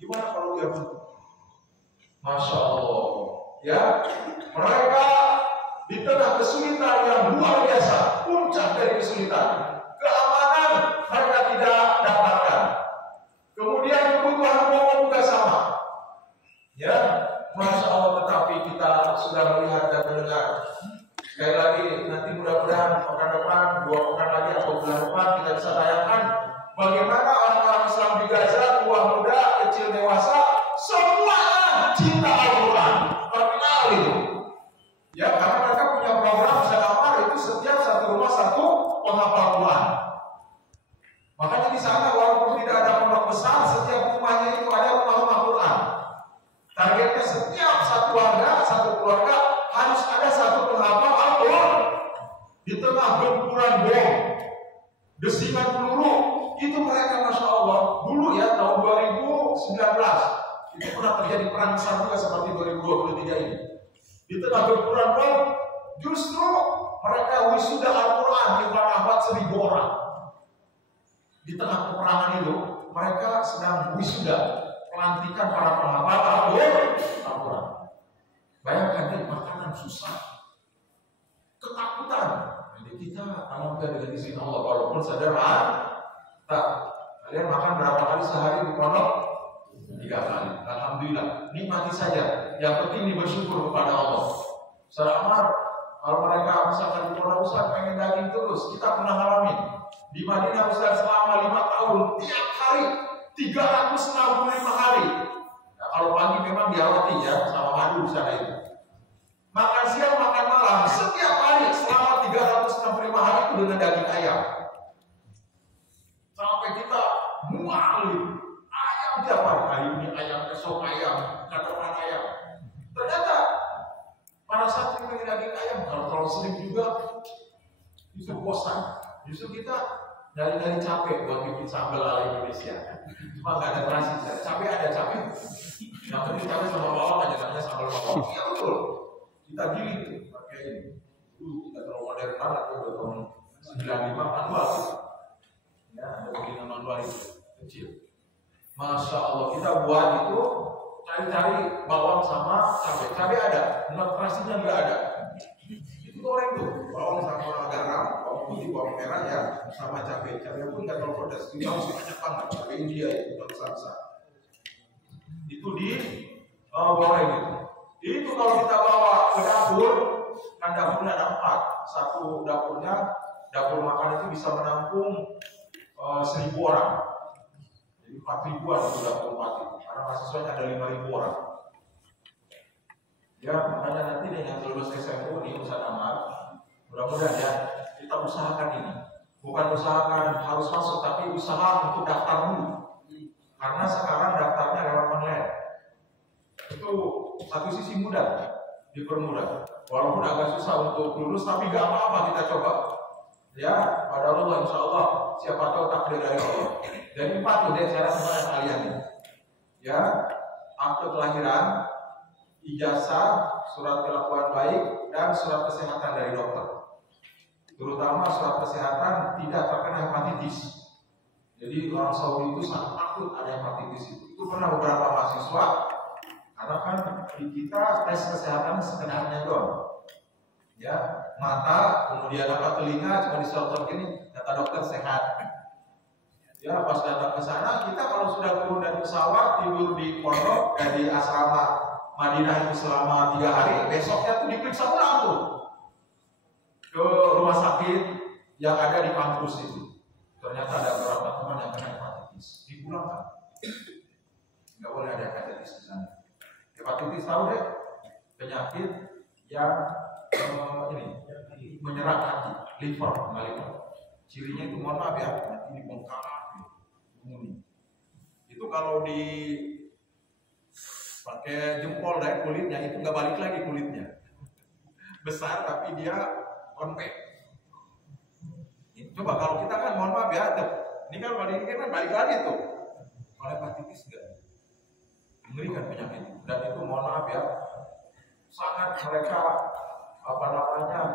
Gimana kalau dia buntu? Masya Allah, ya, mereka di tengah kesulitan yang luar biasa, puncak dari kesulitan, keamanan mereka tidak dapatkan. Kemudian kebutuhan pokok juga sama, ya, Masya Allah. Tetapi kita sudah melihat dan mendengar. Sekali lagi, nanti mudah-mudahan pekan depan, 2 pekan lagi atau bulan depan kita bisa tayangkan bagaimana orang-orang Islam di Gaza, tua muda, kecil dewasa, semuanya cinta Al-Quran. Terkenal itu. Ya, karena mereka punya program Zakamar itu setiap satu rumah satu penghafal Quran. Makanya di sana walaupun tidak ada pondok besar, setiap rumahnya itu ada rumah Quran. Targetnya setiap satu warga, satu keluarga harus ada satu penghafal Al-Quran. Di tengah gempuran bom, desingan peluru, itu mereka Masya Allah. Dulu ya tahun 2019 itu pernah terjadi perang besar juga seperti 2023 ini. Di tengah gempuran bom, justru mereka wisuda Al-Quran di abad 1000 orang. Di tengah peperangan itu, mereka sedang wisuda pelantikan para penghafal Al-Quran. Bayangkan deh, makanan susah, ketakutan. Jadi kita alhamdulillah dengan izin Allah, walaupun sederhana, tak kalian makan berapa kali sehari di pondok? 3 kali. Alhamdulillah, nikmati saja. Yang penting bersyukur kepada Allah. Saudara Amar, kalau mereka misalkan di pondok Ustaz pengen daging terus, kita pernah ngalamin. Di Madinah Ustaz selama 5 tahun, tiap hari 365 hari. Nah, kalau pagi memang diawati ya sama madu di sana itu. Makan siang, makan malam, setiap hari selama 365 hari itu dengan daging ayam. Sampai kita mual. Ayam tiap hari ini ayam, besok ayam, katakan ayam. Ternyata pada saat kita makan daging ayam, kalau terlalu sering juga justru bosan. Justru kita dari capek buat bikin sambal ala Indonesia. Cuma nggak ada terasi. Capek ada capek. Yang penting capek sama bawang aja, namanya sambal bawang. Iya betul. Kita giling tuh pakai ini. Kita terlalu modern banget tuh tahun 95 manual. Ya, ada bikinan manual itu kecil. Masya Allah, kita buat itu cari-cari bawang sama cabai. Cabai ada, terasinya nggak ada. Itu goreng tuh, bawang sama garam, bawang putih, bawang merah ya, sama cabai. Cabai pun nggak terlalu pedas. Kita mesti banyak banget. Cabai India itu besar-besar. Itu di goreng itu. Itu kalau kita bawa ke dapur, kan dapurnya ada 4. Satu dapurnya, dapur makan itu bisa menampung 1000 orang. Jadi 4000-an itu dapur 4 itu. Karena mahasiswanya ada 5000 orang. Ya, makanya nanti nih yang lulus SMU nih Ustaz Amar, mudah-mudahan ya kita usahakan ini. Bukan usahakan harus masuk, tapi usaha untuk daftar dulu. Karena sekarang daftarnya lewat online. Itu satu sisi mudah, dipermudah. Walaupun agak susah untuk lulus, tapi gak apa-apa kita coba. Ya, pada Allah insya Allah, siapa tahu takdir dari Allah. Jadi 4 tuh deh syarat sebenarnya kalian nih. Ya, akte kelahiran, ijazah, surat kelakuan baik, dan surat kesehatan dari dokter. Terutama surat kesehatan tidak terkena hepatitis. Jadi orang Saudi itu sangat takut ada hepatitis itu. Itu pernah beberapa mahasiswa, karena kan di kita tes kesehatan sekenarnya doang. Ya, mata, kemudian telinga, cuma disorot gini, kata dokter sehat. Ya, pas datang ke sana, kita kalau sudah turun dari pesawat, tidur di pondok, di asrama Madinah itu selama 3 hari, besoknya tuh diperiksa ulang tuh ke rumah sakit yang ada di kampus itu. Ternyata ada beberapa teman yang kena hepatitis, dipulangkan. Nggak boleh ada hepatitis di sana. Hepatitis tahu deh, penyakit yang menyerang hati, liver. Cirinya itu mohon maaf ya, nanti dibongkar, itu kalau di pakai jempol dari kulitnya itu nggak balik lagi kulitnya, besar tapi dia konvek. Coba kalau kita kan mohon maaf ya, ini kan balik lagi tuh. Kalau hepatitis nggak, mengerikan penyakit itu. Dan itu mohon maaf ya, sangat mereka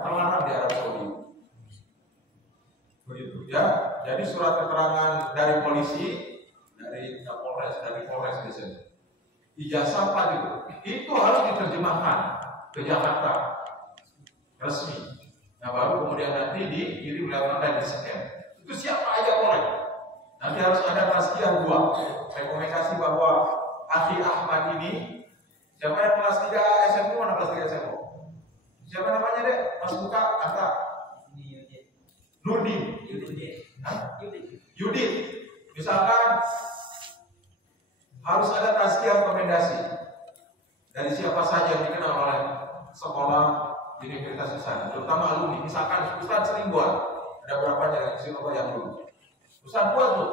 terlarang di Arab Saudi. Begitu ya. Jadi surat keterangan dari polisi, dari Kapolres dan dari Polres biasanya. Ijazah 4 itu harus diterjemahkan ke Jakarta resmi. Nah baru kemudian nanti dikirim lewat online di scan. Itu siapa aja boleh. Nanti harus ada tazkiyah 2. Rekomendasi bahwa Akhi Ahmad ini, siapa yang kelas 3 SMU, mana kelas 3 SMU? Siapa namanya dek? Mas Buka, Anta? Nurdin. Yudit. Misalkan harus ada tazkiyah rekomendasi dari siapa saja yang dikenal oleh sekolah di Universitas Islam, terutama alumni. Misalkan Ustaz sering buat, ada berapa dari Sinova yang dulu Ustaz buat tuh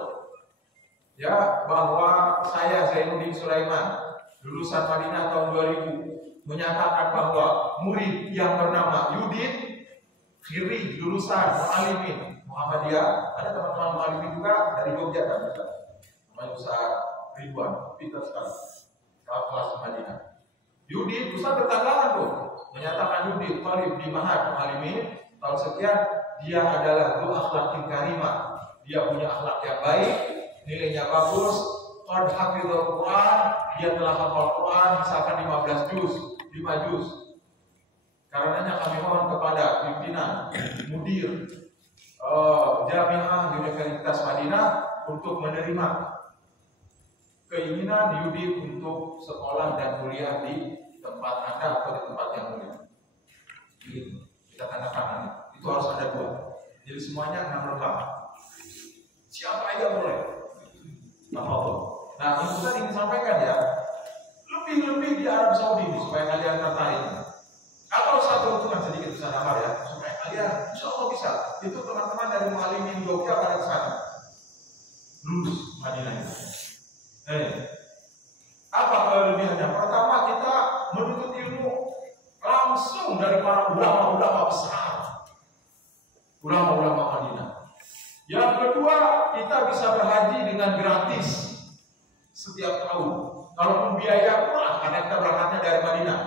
ya, bahwa saya Zainuddin Sulaiman lulusan Madinah tahun 2000 menyatakan bahwa murid yang bernama Yudit Khiri lulusan Mu'alimin Muhammadiyah, ada teman-teman Mu'alimin juga dari Jogja kan, namanya Ustaz Ridwan, pintar sekali, kelas Madinah. Yudit, Ustaz bertanggalan tuh, menyatakan Yudit Talib di Mahat Mu'alimin tahun sekian, dia adalah dua akhlak karimah, dia punya akhlak yang baik, nilainya bagus, qad hafizul Quran, dia telah hafal Quran misalkan 15 juz, 5 juz. Karenanya kami mohon kepada pimpinan mudir Jamiah Universitas Madinah untuk menerima keinginan Yudit untuk sekolah dan kuliah di tempat Anda atau di tempat yang mulia. Kita tanda tangan. Itu harus ada 2. Jadi semuanya 6 lembar. Siapa aja boleh. Nah, ini Ustaz ingin sampaikan ya, lebih-lebih di Arab Saudi supaya kalian tertarik. Atau satu hitungan sedikit Ustaz Amar ya, supaya kalian insya Allah bisa. Itu teman-teman dari Mu'alimin Jogja pada ke sana. Lulus Madinah ini. Apa kelebihannya? Pertama, kita menuntut ilmu langsung dari para ulama-ulama besar, ulama-ulama Madinah. Yang kedua, kita bisa berhaji dengan gratis setiap tahun. Kalaupun biaya murah, karena kita berangkatnya dari Madinah,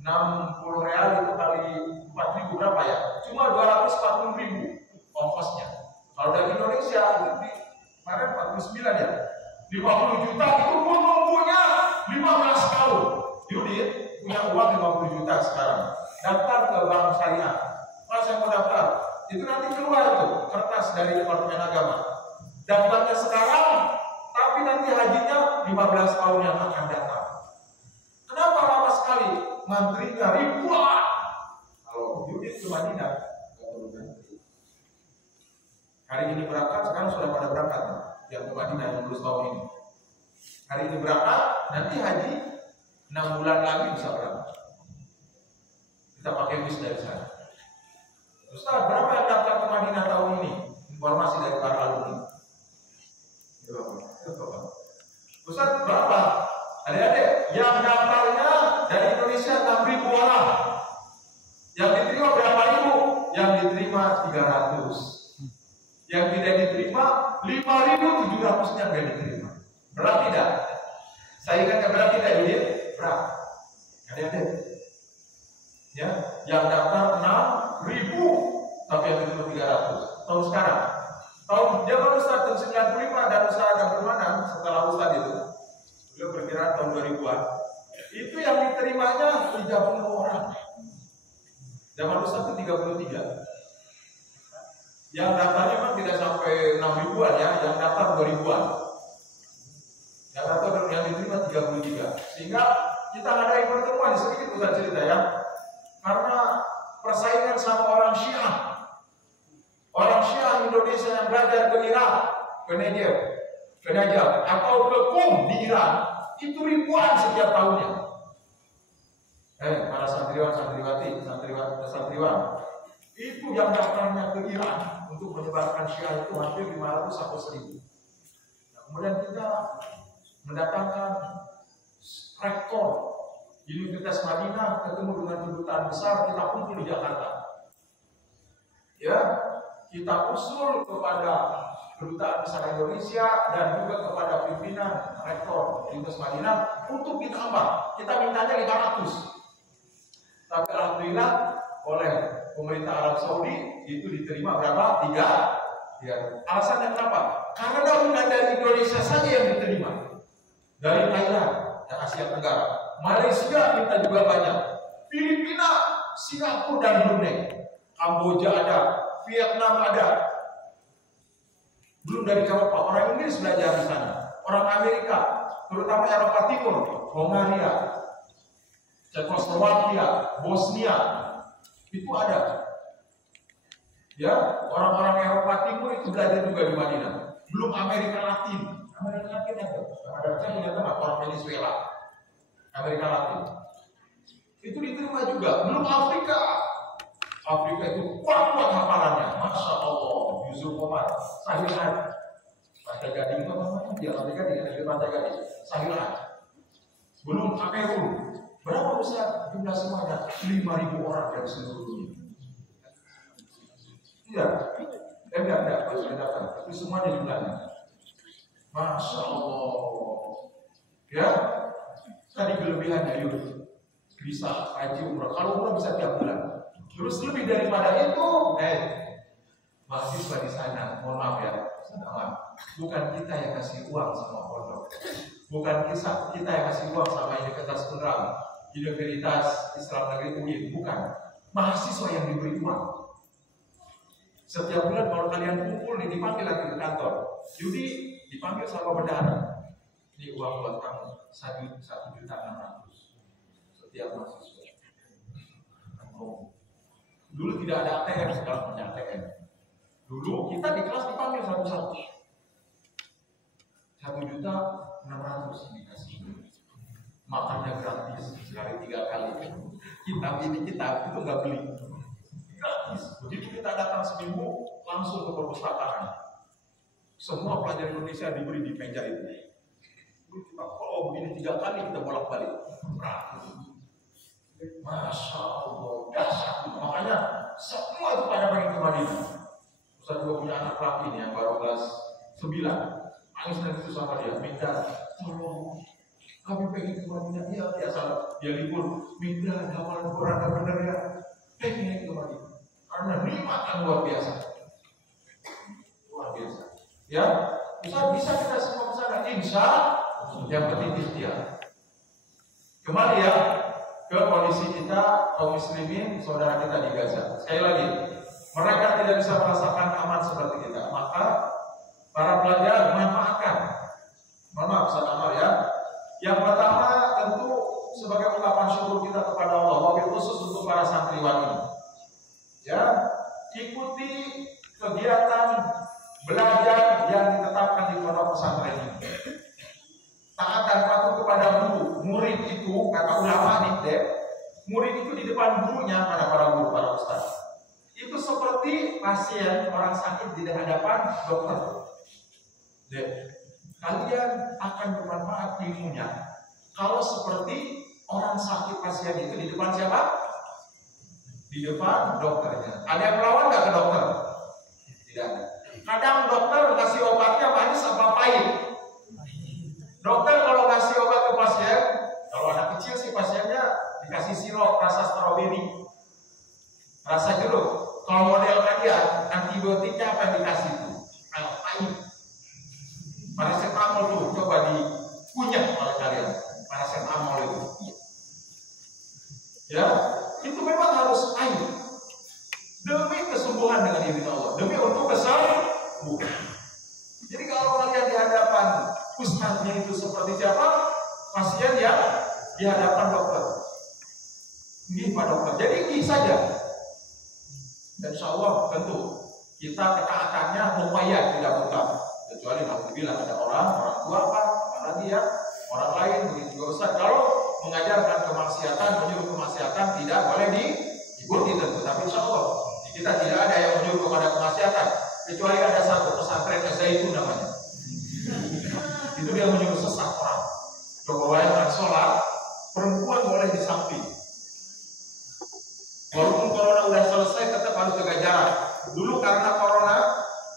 60 real itu kali 4.000 berapa ya? Cuma 240.000 ongkosnya. Kalau dari Indonesia itu kemarin 49 ya, 50 juta itu pun nunggunya 15 tahun. Yudit punya uang 50 juta sekarang, daftar ke bank syariah. Kalau saya mau daftar, itu nanti keluar tuh kertas dari Departemen Agama. Daftarnya sekarang, tapi nanti hajinya 15 tahun yang akan datang. Kenapa lama sekali? Mantrinya ribuan. Kalau Yudit ke Madinah, nggak perlu ngantri. Hari ini berangkat, sekarang sudah pada berangkat yang ke Madinah yang lulus tahun ini. Hari ini berangkat, nanti haji 6 bulan lagi bisa berangkat. Kita pakai bis dari sana. Ustaz, berapa yang daftar ke Madinah tahun ini? Informasi dari para alumni. Ustaz, berapa? Adik-adik, yang daftarnya dari Indonesia 6.000 orang. Yang diterima berapa ribu? Yang diterima 300. Yang tidak diterima 5.700 yang tidak diterima. Berat tidak? Saya ingatkan berat tidak, Yudit? Berat. Adik-adik. Ya, yang daftar 6.000, tapi yang diterima 300. Tahun sekarang. Tahun zaman Ustaz tahun 95 dan Ustaz agak bermanan setelah Ustaz itu. Beliau berkira tahun 2000-an. Itu yang diterimanya 30 orang. Zaman Ustaz itu 33. Yang daftarnya memang tidak sampai 6.000-an ya, yang daftar 2.000-an. Yang daftar yang diterima 33. Sehingga kita ngadain pertemuan sedikit Ustaz cerita ya. Karena persaingan sama orang Syiah. Orang Syiah Indonesia yang belajar ke Irak, ke Najaf, atau ke Qum di Iran, itu ribuan setiap tahunnya. Para santriwan, itu yang daftarnya ke Iran untuk menyebarkan Syiah itu hampir 500 atau 1.000. Nah, kemudian kita mendatangkan rektor Universitas Madinah, ketemu dengan kedutaan besar, kita kumpul di Jakarta. Ya, kita usul kepada kedutaan besar Indonesia dan juga kepada pimpinan rektor Universitas Madinah untuk ditambah. Kita mintanya 500. Tapi alhamdulillah oleh pemerintah Arab Saudi itu diterima berapa? 3. Ya. Alasannya kenapa? Karena bukan dari Indonesia saja yang diterima. dari Thailand dan Asia Tenggara. Malaysia kita juga banyak. Filipina, Singapura dan Brunei. Kamboja ada, Vietnam ada. Belum dari Eropa, orang Inggris belajar di sana. Orang Amerika, terutama Eropa Timur, Hongaria, Cekoslowakia, Bosnia, itu ada. Ya, orang-orang Eropa Timur itu belajar juga di Madinah. Belum Amerika Latin. Amerika Latin ada saya punya teman orang Venezuela. Amerika Latin. Itu diterima juga. Belum Afrika. Afrika itu kuat-kuat hafalannya. Masya Allah. Yusuf Omar, Sahil Haj. Pantai Gading itu namanya. Dia Pantai Gading, ada Pantai Gading. Sahil Haj. Belum Kamerun. Berapa besar jumlah semuanya? 5.000 orang dari seluruh dunia. Iya. Enggak, sudah datang. Tapi semuanya jumlahnya. Masya Allah. Ya. Tadi kelebihannya yuk. Bisa haji umrah. Kalau umrah bisa tiap bulan. Terus lebih daripada itu, mahasiswa di sana, mohon maaf ya, bukan kita yang kasih uang sama pondok, bukan kita yang kasih uang sama Universitas Unram, Universitas Islam Negeri UIN, bukan. Mahasiswa yang diberi uang. Setiap bulan kalau kalian kumpul nih, dipanggil lagi ke kantor. Yudi dipanggil sama bendahara. Ini uang buat kamu 1,6 juta setiap mahasiswa. Dulu tidak ada ATM, sekarang punya ATM. Dulu kita di kelas dipanggil satu-satu. 1.600.000 dikasih. Makannya gratis sekali 3 kali. Kitab itu nggak beli. Gratis. Begitu kita datang seminggu langsung ke perpustakaan. Semua pelajar Indonesia diberi di meja itu. Kita begini 3 kali kita bolak-balik. Masya Allah, dahsyat. Makanya semua itu pada pengen ke Madinah. Ustaz juga punya anak laki nih yang baru kelas 9. Nangis itu sama dia, minta tolong kami pengen ke Madinah. Iya biasa dia libur, minta hafal Quran yang benar ya. Pengen ke Madinah karena nikmat yang luar biasa. Luar biasa. Ya, Ustaz bisa kita semua ke sana. Insya yang penting ikhtiar. Kembali ya ke kondisi kita kaum muslimin, saudara kita di Gaza. Sekali lagi, mereka tidak bisa merasakan aman seperti kita. Maka para pelajar manfaatkan. Mohon maaf, Ustaz Amar ya. Yang pertama tentu sebagai ungkapan syukur kita kepada Allah, wabil khusus untuk para santriwan ini. Ya, ikuti kegiatan belajar yang ditetapkan di pondok pesantren ini. Taat dan patuh kepada guru. Murid itu, kata ulama nih, murid itu di depan gurunya, para guru, para ustaz. Itu seperti pasien orang sakit di hadapan dokter. Kalian akan bermanfaat ilmunya kalau seperti orang sakit pasien itu di depan siapa? Di depan dokternya. Ada yang melawan nggak ke dokter? Tidak ada. Kadang dokter kasih obatnya manis apa pahit? Dokter kalau ngasih obat ke pasien, kalau anak kecil sih pasiennya dikasih sirup rasa stroberi, rasa jeruk. Kalau model kalian, antibiotiknya apa yang dikasih itu? Pahit. Paracetamol tuh, coba dikunyah oleh kalian. Paracetamol itu. Ya, itu memang harus pahit. Demi kesembuhan dengan izin Allah, demi untuk kesembuhan. Jadi kalau kalian di hadapan ustaznya itu seperti siapa? Pasien yang di hadapan dokter. Ini Pak Dokter. Jadi ini saja. Dan insya Allah tentu kita ketaatannya upaya tidak buka. Kecuali apabila ada orang tua apa lagi ya, orang lain begitu juga Ustaz. Kalau mengajarkan kemaksiatan, menyuruh kemaksiatan tidak boleh diikuti tentu. Tapi insya Allah kita tidak ada yang menyuruh kepada kemaksiatan. Kecuali ada satu pesantren Zaitun namanya. Itu dia menyuruh sesat orang. Coba bayangkan sholat, perempuan boleh di samping. Walaupun corona udah selesai, tetap harus jaga jarak. Dulu karena corona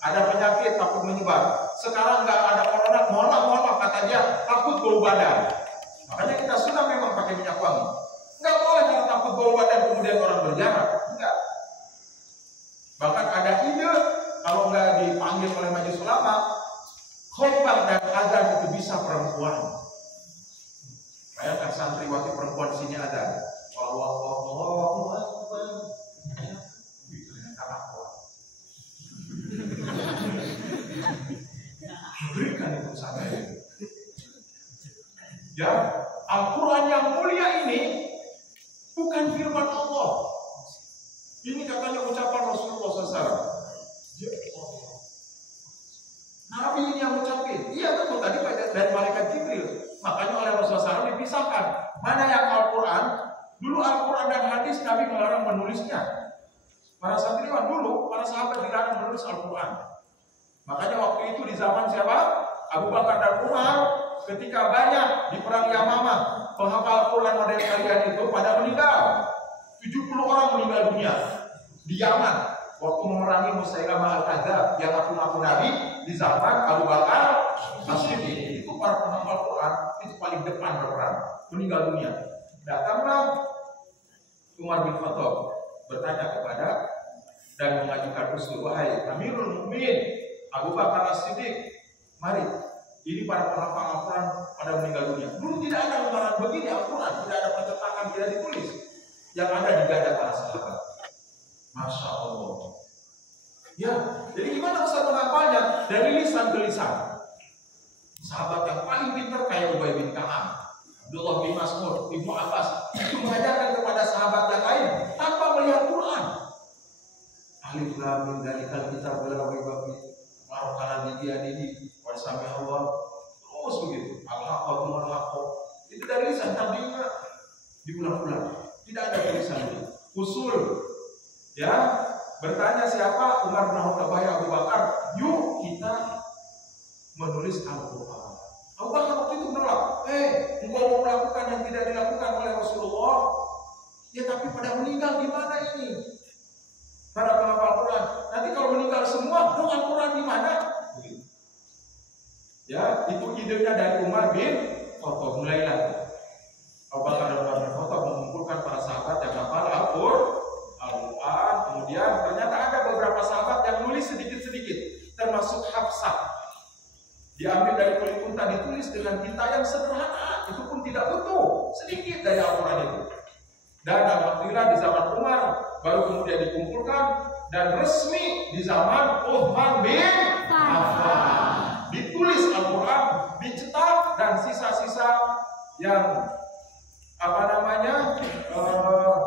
ada penyakit takut menyebar. Sekarang nggak ada corona, mohon maaf kata dia takut bau badan. Makanya kita sudah memang pakai minyak wangi. Nggak boleh kalau takut bau badan kemudian orang berjarak. Enggak. Bahkan ada ide kalau nggak dipanggil oleh majelis ulama, khotbah dan azan itu bisa perempuan. Ya, Al-Quran yang mulia ini bukan firman Allah. Ini katanya ucapan Rasulullah SAW. Ya Allah. Nabi ini yang ucapin. Iya betul, tadi dari malaikat Jibril. Makanya oleh Rasulullah SAW dipisahkan. Mana yang Al-Quran? Dulu Al-Quran dan hadis Nabi melarang menulisnya. Para santriwan dulu, para sahabat dilarang menulis Al-Quran. Makanya waktu itu di zaman siapa? Abu Bakar dan Umar, ketika banyak di perang Yamamah, penghafal Al-Quran model kalian itu pada meninggal. 70 orang meninggal dunia di Yaman waktu memerangi Musailamah Al-Kadzdzab yang ngaku-ngaku Nabi di zaman Abu Bakar As-Siddiq. Itu para penghafal Quran itu paling depan berperang, meninggal dunia. Datanglah Umar bin Khattab bertanya kepada dan mengajukan usul, wahai Amirul Mukminin Abu Bakar As-Siddiq, mari, ini para penghafal Al-Quran pada meninggal dunia. Dulu tidak ada lembaran begini Al-Quran, tidak ada pencetakan, tidak ditulis. Yang ada di dada para sahabat. Masya Allah. Ya, jadi gimana usaha menghafalnya? Dari lisan ke lisan. Sahabat yang paling pintar kayak Ubay bin Ka'ab, Abdullah bin Mas'ud, Ibnu Abbas, itu mengajarkan kepada sahabat yang lain tanpa melihat Quran. Alif lam mim dzalikal kitab la raiba fihi marhalan ini wa sami Allah. Terus begitu. Al-haqqu wal haqqu. Itu dari lisan tabi'nya diulang-ulang. Tidak ada tulisan itu. Usul. Ya, bertanya siapa? Umar bin Khattab, Abu Bakar, yuk kita menulis Al-Quran. Abu Bakar waktu itu menolak. Engkau mau melakukan yang tidak dilakukan oleh Rasulullah? Ya, tapi pada meninggal gimana ini? Para penghafal Quran. Nanti kalau meninggal semua, dong Al-Quran di mana? Ya, itu idenya dari Umar bin Khattab. Mulailah Abu Bakar dan Umar bin Khattab mengumpulkan para sahabat yang hafal Al-Quran. Kemudian ternyata ada beberapa sahabat yang nulis sedikit-sedikit, termasuk Hafsah. Diambil dari kulit unta, ditulis dengan tinta yang sederhana, itu pun tidak utuh, sedikit dari Al-Quran itu. Dan alhamdulillah di zaman Umar baru kemudian dikumpulkan dan resmi di zaman Utsman bin Affan. Ditulis Al-Quran, dicetak, dan sisa-sisa yang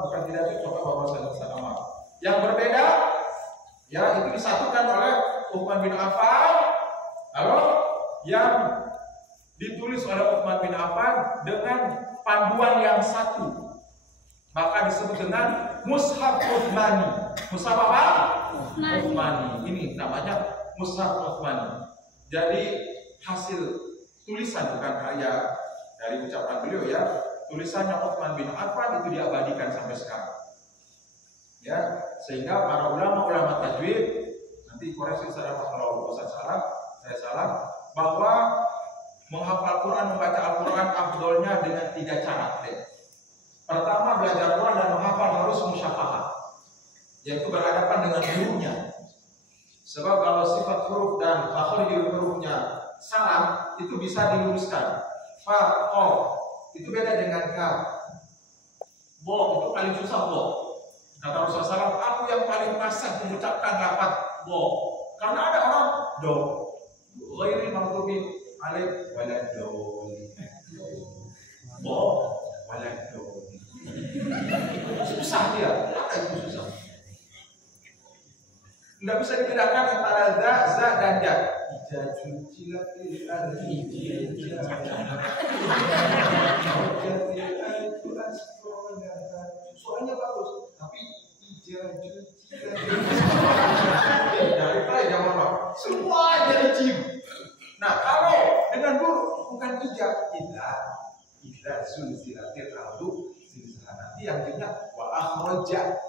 bukan tidak cocok bahwa sama yang berbeda, ya itu disatukan oleh Utsman bin Affan. Lalu yang ditulis oleh Utsman bin Affan dengan panduan yang satu, maka disebut dengan Mushaf Utsmani. Mushaf apa? Utsmani. Ini namanya Mushaf Utsmani. Jadi hasil tulisan, bukan hanya dari ucapan beliau ya, tulisannya Utsman bin Affan itu diabadikan sampai sekarang. Ya, sehingga para ulama-ulama tajwid, nanti koreksi saya kalau saya salah, bahwa menghafal Quran, membaca Al-Quran afdolnya dengan 3 cara. Pertama, belajar Quran dan menghafal harus musyafahah, yaitu berhadapan dengan gurunya. Sebab kalau sifat huruf dan makhrajul hurufnya salah, itu bisa diluruskan. Fa, qaf, itu beda dengan kaf. Bo, itu paling susah bo. Kata Rasulullah SAW, aku yang paling fasih mengucapkan lafaz bo. Karena ada orang do, ghairil maghdubi alaihim waladdallin. Bo, waladdallin. Susah dia, ada itu susah. Nggak bisa dibedakan antara za dan ja. Suaranya bagus, tapi semua jadi cium. Nah, kalau dengan guru bukan ijab, tidak sulsilatil ardu silsilah, nanti yang punya wa akhraja.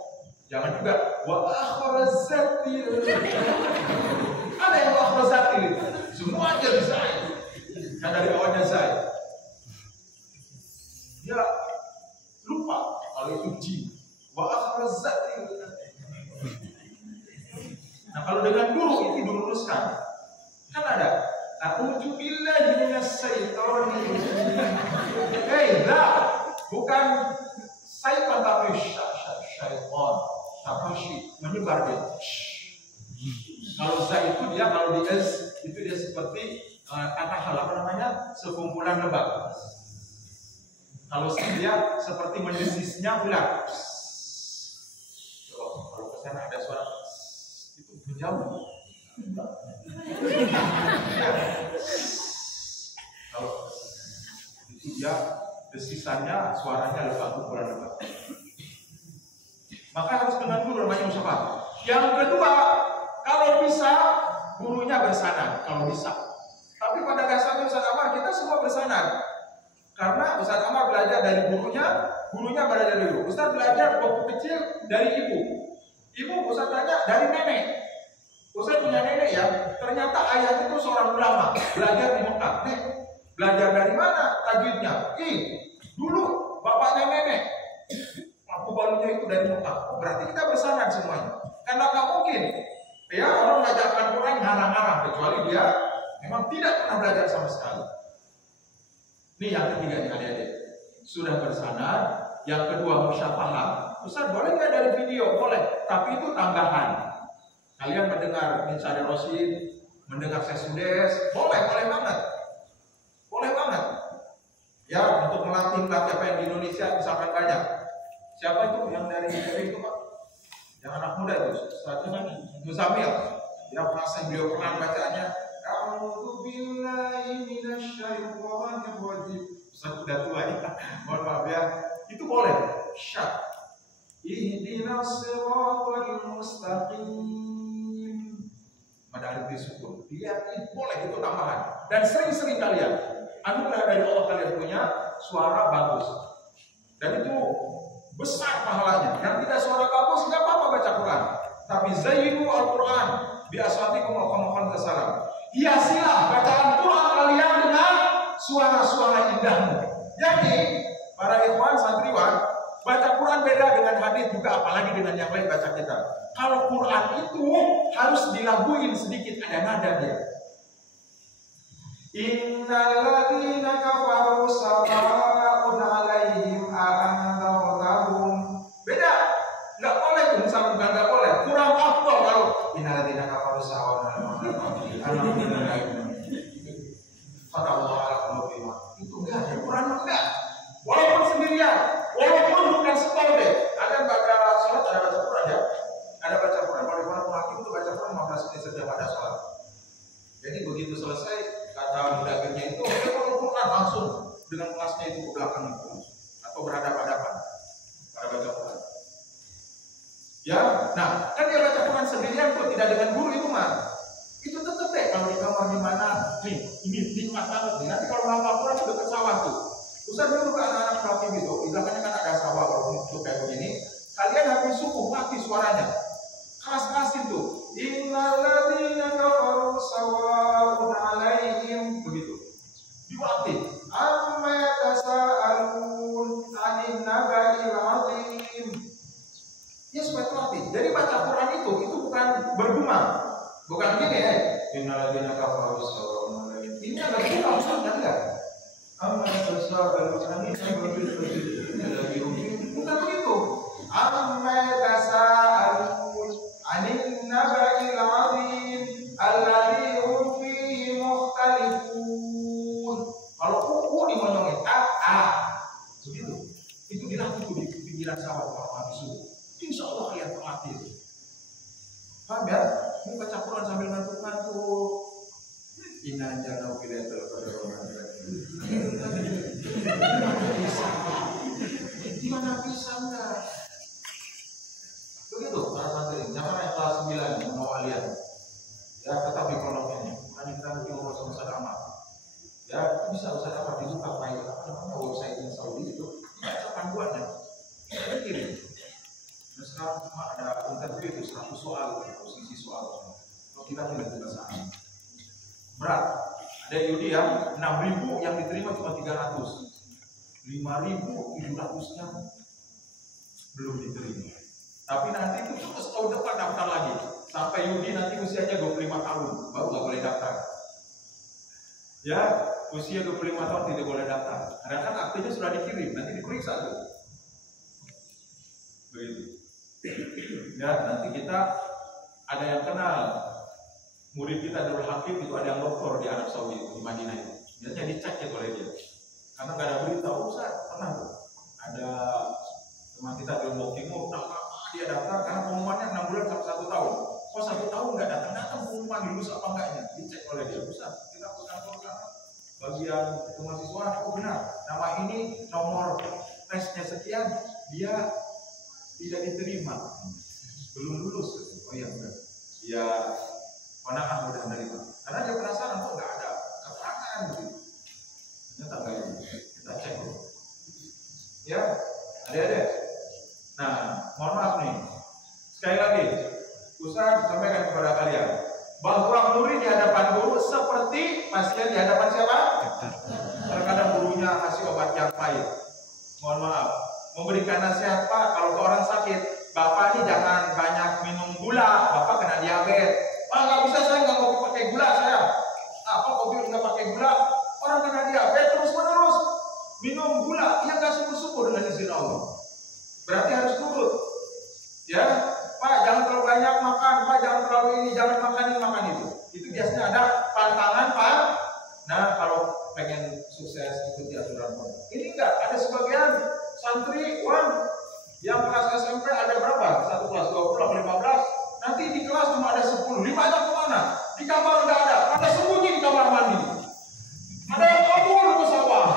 Jangan juga wa akhrazatil. Ada yang wa akhrazatil, semua jadi zai. Kan dari awalnya zai. Dia lupa kalau itu jim. Wa akhrazatil. Nah, kalau dengan guru itu diluruskan. Kan ada a'udzu billahi minas syaitonir rajim. Bukan syaitan tapi syaitan. Tafashi, menyebar dia. Kalau za itu dia, kalau di s itu dia seperti kata hal apa namanya, sekumpulan lebah. Kalau dia seperti mendesisnya ular. Kalau ke sana ada suara itu menjauh. Kalau itu dia desisannya suaranya lebih pukulan lebah. Maka harus dengan guru namanya musyawarah. Yang kedua, kalau bisa gurunya bersanad kalau bisa. Tapi pada dasarnya Ustaz Amar kita semua bersanad. Karena Ustaz Amar belajar dari gurunya belajar dari guru. Ustaz belajar waktu kecil dari ibu. Ibu Ustaz tanya dari nenek. Ustaz punya nenek ya, ternyata ayahnya itu seorang ulama, belajar di Mekah. Nek, belajar dari mana tajwidnya? Dulu bapaknya nenek, aku balunya itu dari Mekah. Berarti kita bersanad semuanya. Karena nggak mungkin, ya orang belajar Al-Quran ngarang-ngarang kecuali dia memang tidak pernah belajar sama sekali. Ini yang ketiga nih adik-adik, sudah bersanad. Yang kedua musyafahah. Ustaz boleh nggak dari video? Boleh, tapi itu tambahan. Kalian mendengar Minsada Rosid, mendengar Sesudes, boleh banget. Boleh banget. Ya, untuk melatih apa yang di Indonesia misalkan banyak. Siapa itu yang dari TV itu Pak? Yang anak muda itu, satu Muzamil. Ya, frasa yang beliau pernah bacanya, A'udzubillahi minasyaitonir rajim. Ustaz udah tua ya. Mohon maaf ya. Itu boleh. Syak. Ihdinas siratal mustaqim. Pada disukun. Dia boleh itu tambahan. Dan sering-sering kalian anugerah dari Allah kalian punya suara bagus. Dan itu besar pahalanya. Yang tidak suara bagus tidak apa-apa baca Quran. Tapi zayyinu Al-Quran bi aswatikum wa qamaqan tasalam. Hiasilah bacaan Quran kalian dengan suara-suara indahmu. Jadi para ikhwan santriwan, baca Quran beda dengan hadis juga, apalagi dengan yang lain baca kita. Kalau Quran itu harus dilaguin sedikit, ada nada dia. Innal ladzina kafaru sawa'un 'alaihim a'anzartahum. Beda. Enggak boleh tuh, misalnya enggak boleh. Kurang afdal kalau innal ladzina kafaru sawa'un 'alaihim. Kata Allah ala qulubihim. Itu enggak, ya Quran enggak. Walaupun sendirian, walaupun bukan setahun deh. Ada baca salat, ada baca Quran ya. Ada baca Quran. Kalau di mana hakim itu baca Quran 15 menit setiap ada salat. Jadi begitu selesai kata mudakirnya itu, dia kalau Quran langsung dengan kelasnya itu ke belakang itu atau berhadapan-hadapan pada baca Quran. Ya, nah kan dia baca Quran sendirian kok tidak dengan guru itu mah. Itu tetap deh kalau di kamar di mana, nih ini nikmat banget nih. Nanti kalau hafal Quran itu dekat sawah tuh. Ustaz dulu ke anak-anak pelatih itu, di belakangnya kan ada sawah kalau itu kayak begini. Kalian habis subuh mati suaranya, keras-kerasin tuh. Innal ladzina kafaru sawa'un 'alaihim, begitu. Dilatih. Amma yatasaalun 'anil naba'il 'adzim. Ya supaya terlatih. Jadi baca Quran itu bukan bergumam. Bukan gini ya. Innal ladzina kafaru sawa'un 'alaihim. Ini ada gumam enggak? Amma yatasaalun 'anil naba'il 'adzim. Bukan begitu. Amma yatasaalun 'anil naba'il 'adzim alladzi hum fihi mukhtalifun. Kalau dimonyongin begitu. Itu dilatih tuh di pinggiran sawah kalau habis subuh. Insya Allah kalian terlatih. Paham ya? Ini baca Quran sambil ngantuk-ngantuk. Inna jannah bilatul qadar. Gimana bisa enggak? Begitu para santri. Jangan yang kelas 9 mau kalian. Ya tetap di pondoknya. Bukan kita mungkin ngobrol sama Ustaz Amar. Ya bisa Ustaz Amar dibuka file website yang Saudi itu. Baca panduannya. Kirim. Nah sekarang cuma ada interview itu 100 soal, posisi soal. Kalau kita tidak kebiasaan. Berat. Ada Yudi yang 6.000 yang diterima cuma 300. 5.700-nya belum diterima. Tapi nanti itu terus tahun depan daftar lagi. Sampai Yudi nanti usianya 25 tahun baru nggak boleh daftar. Ya, usia 25 tahun tidak boleh daftar. Karena kan aktenya sudah dikirim, nanti diperiksa tuh. Begitu. Ya, nanti kita ada yang kenal murid kita Darul Hakim itu, ada yang doktor di Arab Saudi di Madinah itu. Biasanya dicek ya oleh dia. Karena nggak ada berita, Ustaz, pernah tuh. Ada teman kita di Lombok Timur, dia daftar karena pengumumannya 6 bulan sampai 1 tahun. Kok 1 tahun nggak datang pengumuman lulus apa enggaknya? Dicek oleh dia, Ustaz, kita ke kantor bagian mahasiswa, oh benar, nama ini nomor tesnya sekian, dia tidak diterima, belum lulus. Oh iya benar, ya mana udah menerima. Karena dia penasaran kok nggak ada keterangan gitu. Ternyata nggak ada. Kita cek dulu. Ya, adik-adik. Nah, mohon maaf nih. Sekali lagi, Ustaz sampaikan kepada kalian bahwa murid di hadapan guru seperti pasien di hadapan siapa? Terkadang gurunya kasih obat yang pahit. Mohon maaf. Memberikan nasihat, Pak, kalau ke orang sakit, Bapak ini jangan banyak minum gula, Bapak kena diabetes. Pak, nggak bisa, saya nggak mau pakai gula, saya. Apa kopi nggak pakai gula? Orang kena diabetes terus menerus minum gula, ya nggak syukur-syukur dengan izin Allah. Berarti harus turut. Ya, Pak, jangan terlalu banyak makan, Pak, jangan terlalu ini, jangan makan ini, makan itu. Itu biasanya ada pantangan, Pak. Nah, kalau pengen sukses ikuti aturan Pak. Ini enggak, ada sebagian santri yang kelas SMP ada berapa? Satu kelas 20 atau 15. Nanti di kelas cuma ada 10. 5 aja kemana? Di kamar enggak ada. Ada sembunyi di kamar mandi. Ada yang kabur ke sawah.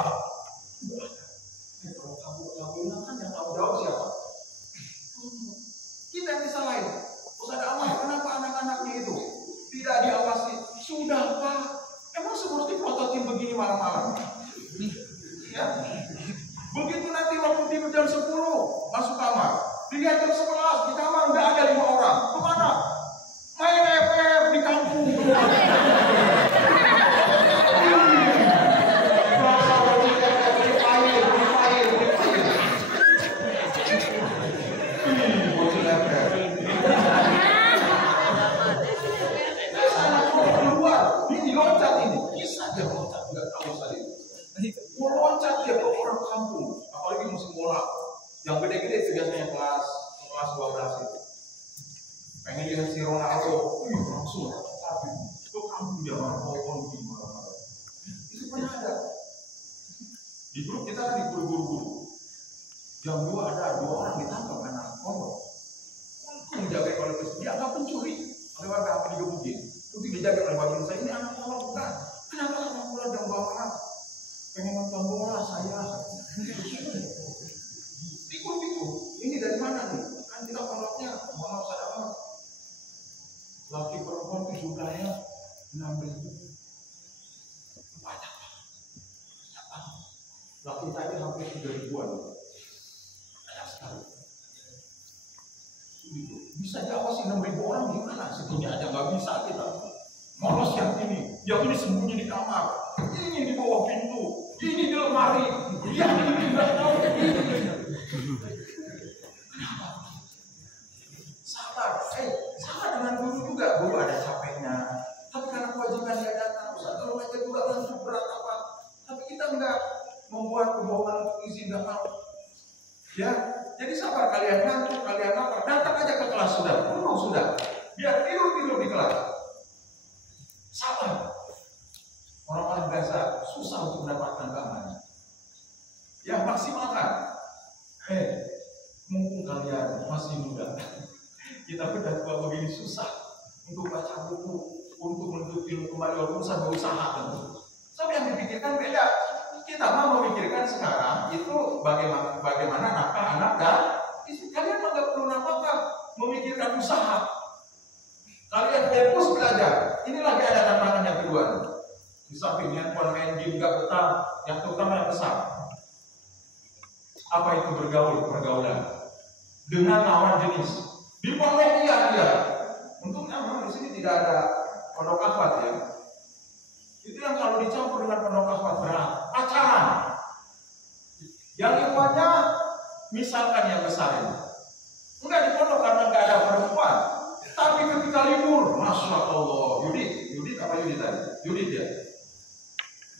Kalau kabur kan yang tahu jawab siapa? Kita yang disalahin. Ustaz Ahmad, kenapa anak-anaknya itu tidak diawasi? Sudah, Pak. Emang seperti prototip begini malam-malam? Ya. Begitu nanti waktu tidur jam 10 masuk kamar, dilihat jam 11 di kamar udah ada 5 orang. Kemana? Main FF di kampung. Loncat dia ke orang kampung, apalagi musim bola. Yang gede-gede itu biasanya kelas 12 itu. Pengen lihat si Ronaldo, langsung ke kampung dia malam-malam gimana. Itu pernah ada. Di grup kita kan di guru-guru. Jam 2 ada 2 orang ditangkap karena ngomong. Untung dijaga oleh presiden, dia nggak pencuri. Oleh warga apa digebukin. Itu dijaga oleh bagian saya, ini anak bola bukan. Kenapa anak bola jam 2 malam? Pengen nonton bola saya. Pikul-pikul. Ini dari mana nih? Kan kita pondoknya mau sadar. Laki perempuan itu jumlahnya 6.000. Banyak. Laki tadi hampir 3.000-an. Banyak sekali. Bisa diawasi 6.000 orang gimana? Sebetulnya aja nggak bisa kita. Malas yang ini sembunyi di kamar. Ini di bawah pintu, ini di lemari, yang ini nggak tahu. Kenapa? Sabar, sama dengan guru juga. Guru ada capeknya, tapi karena kewajiban dia datang, kalau aja juga langsung berat apa. Tapi kita nggak membuat kebohongan untuk izin nggak mau. Ya, jadi sabar kalian ngantuk, kalian lapar, datang aja ke kelas sudah, penuh sudah. Biar tidur di kelas. Sabar. Orang-orang biasa susah untuk mendapatkan keamanan. Ya maksimalkan. Mumpung kalian masih muda, kita udah tua begini susah untuk baca buku, untuk menuntut ilmu kembali urusan berusaha tentu. Tapi yang dipikirkan beda. Kita mau memikirkan sekarang itu bagaimana nafkah anak dan istri. Kalian nggak perlu nafkah, memikirkan usaha. Kalian fokus belajar. Ini lagi ada tantangan yang kedua. Di samping handphone main game gak betah, yang terutama yang besar. Apa itu pergaulan dengan lawan jenis. Di pondok dia. Untungnya memang di sini tidak ada pondok akhwat ya. Itu yang kalau dicampur dengan pondok akhwat berat, pacaran. Yang ikhwatnya misalkan yang besar ini. Enggak di pondok karena enggak ada perempuan. Tapi ketika libur, Masya Allah, Yudit apa Yudit tadi? Yudit ya.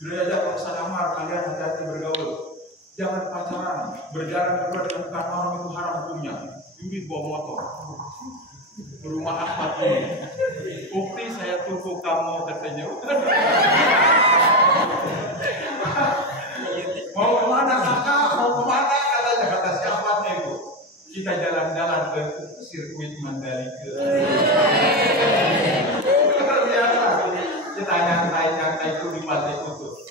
Sudah ajak Ustaz Amar, kalian hati-hati bergaul. Jangan pacaran, berjalan berdua dengan bukan orang itu haram hukumnya. Yudit bawa motor ke rumah Ahmad ini. Bukti saya tunggu kamu tersenyum. kita jalan-jalan ke sirkuit Mandalika. Luar biasa. Kita nyantai itu di Pantai Kutub.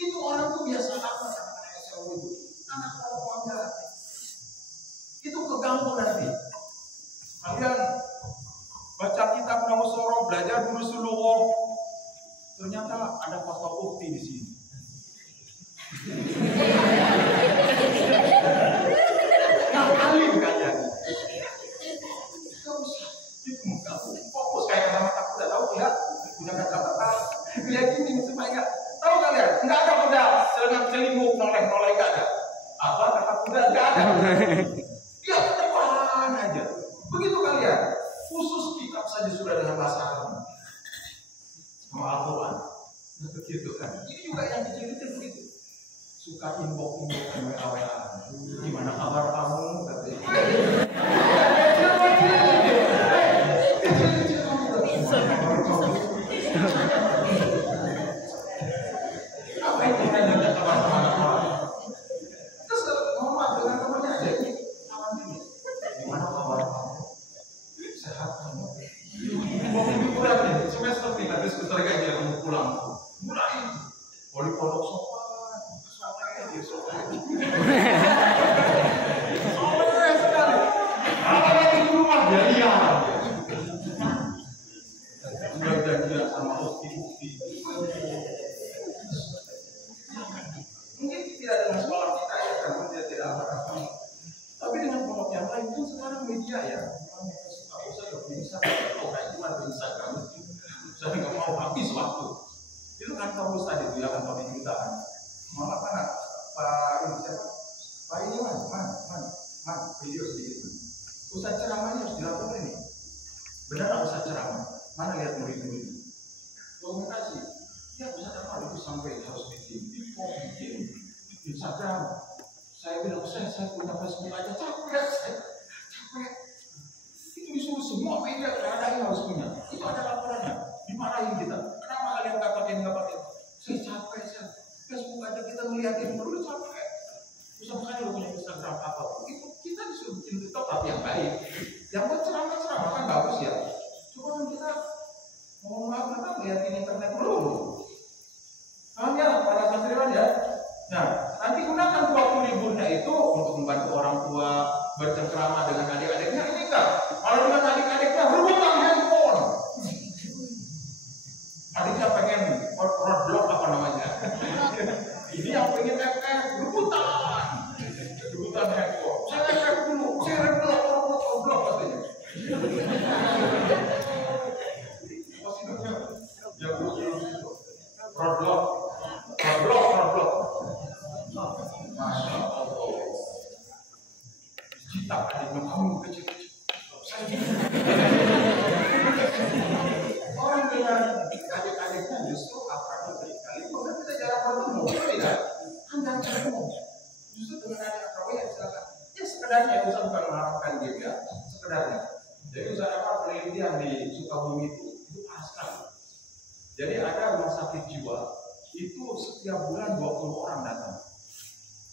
Itu orang tuh biasa apa sama SLW itu? Anak perempuannya. Itu keganggu nanti. Kalian baca kitab Nawasoro, belajar dulu Suluh. Ternyata ada foto ukti di sini. Ngapain kalian? Itu muka fokus kayak kacamata kuda, tahu tidak? Punya kacamata, yakinin supaya nggak tahu kalian. Nggak ada kuda celinguk noleh nggak ada. Apa kata kuda nggak ada. Dia ke depan aja. Begitu kalian. Khusus kitab saja sudah dengan bahasa Arab. Sama Al-Quran. Begitu kan. Ini juga yang kecil-kecil begitu. Suka inbox WA. Gimana kabar kamu? Apa itu nanya kabar orang? Terus ngomong dengan temannya aja. Gimana kabar kamu? Sehat kamu? Mau minggu bulan nih, semester 3 terus sebentar aja mau pulang. Mulai poli pondok sopan. Mungkin tidak dengan sekolah kita ya, karena dia tidak apa-apa. Tapi dengan pondok yang lain itu sekarang media ya. Aku saja bisa kayak cuma di Instagram itu. Saya nggak mau habis waktu. Itu kantor Ustaz itu ya, kantor di jutaan. Mau apa nak? Pak ini siapa? Pak ini man, video sedikit. Ustaz ceramahnya harus dilakukan ini. Benar nggak Ustaz ceramah? Mana lihat murid-murid? Komunikasi. Ya Ustaz ceramah itu sampai harus bikin Instagram. Saya bilang saya punya Facebook aja capek. Itu disuruh semua media ada yang harus punya. Itu ada laporannya. Dimarahin kita. Kenapa kalian nggak pakai? Saya capek saya. Facebook aja kita ngeliatin perlu capek. Susah sekali lo punya Instagram apa? Itu kita disuruh bikin TikTok tapi yang baik. Yang buat ceramah kan bagus ya. Cuma kan kita mohon maaf kita ngeliatin internet dulu. Paham ya para santriwan ya? Nah, nanti gunakan waktu liburnya itu untuk membantu orang tua bercengkrama dengan adik-adiknya. Ini enggak. Kalau dengan adik-adiknya rebutan handphone. Adiknya pengen roadblock apa namanya? Ini yang pengen FF rebutan handphone. Saya FF dulu, saya roadblock katanya. Maksudnya, ya roadblock. Masya Allah. Cita adiknya kamu kecil-kecil. Orang dengan adik-adiknya justru akrabnya berkali. Karena kita jarang bertemu, tidak? Kan jarang bertemu. Justru dengan adik akrabnya silakan. Ya sekedarnya itu saya bukan mengharapkan gitu ya. Sekedarnya. Jadi usaha penelitian di Sukabumi itu pasal. Jadi ada rumah sakit jiwa itu setiap bulan 20 orang datang.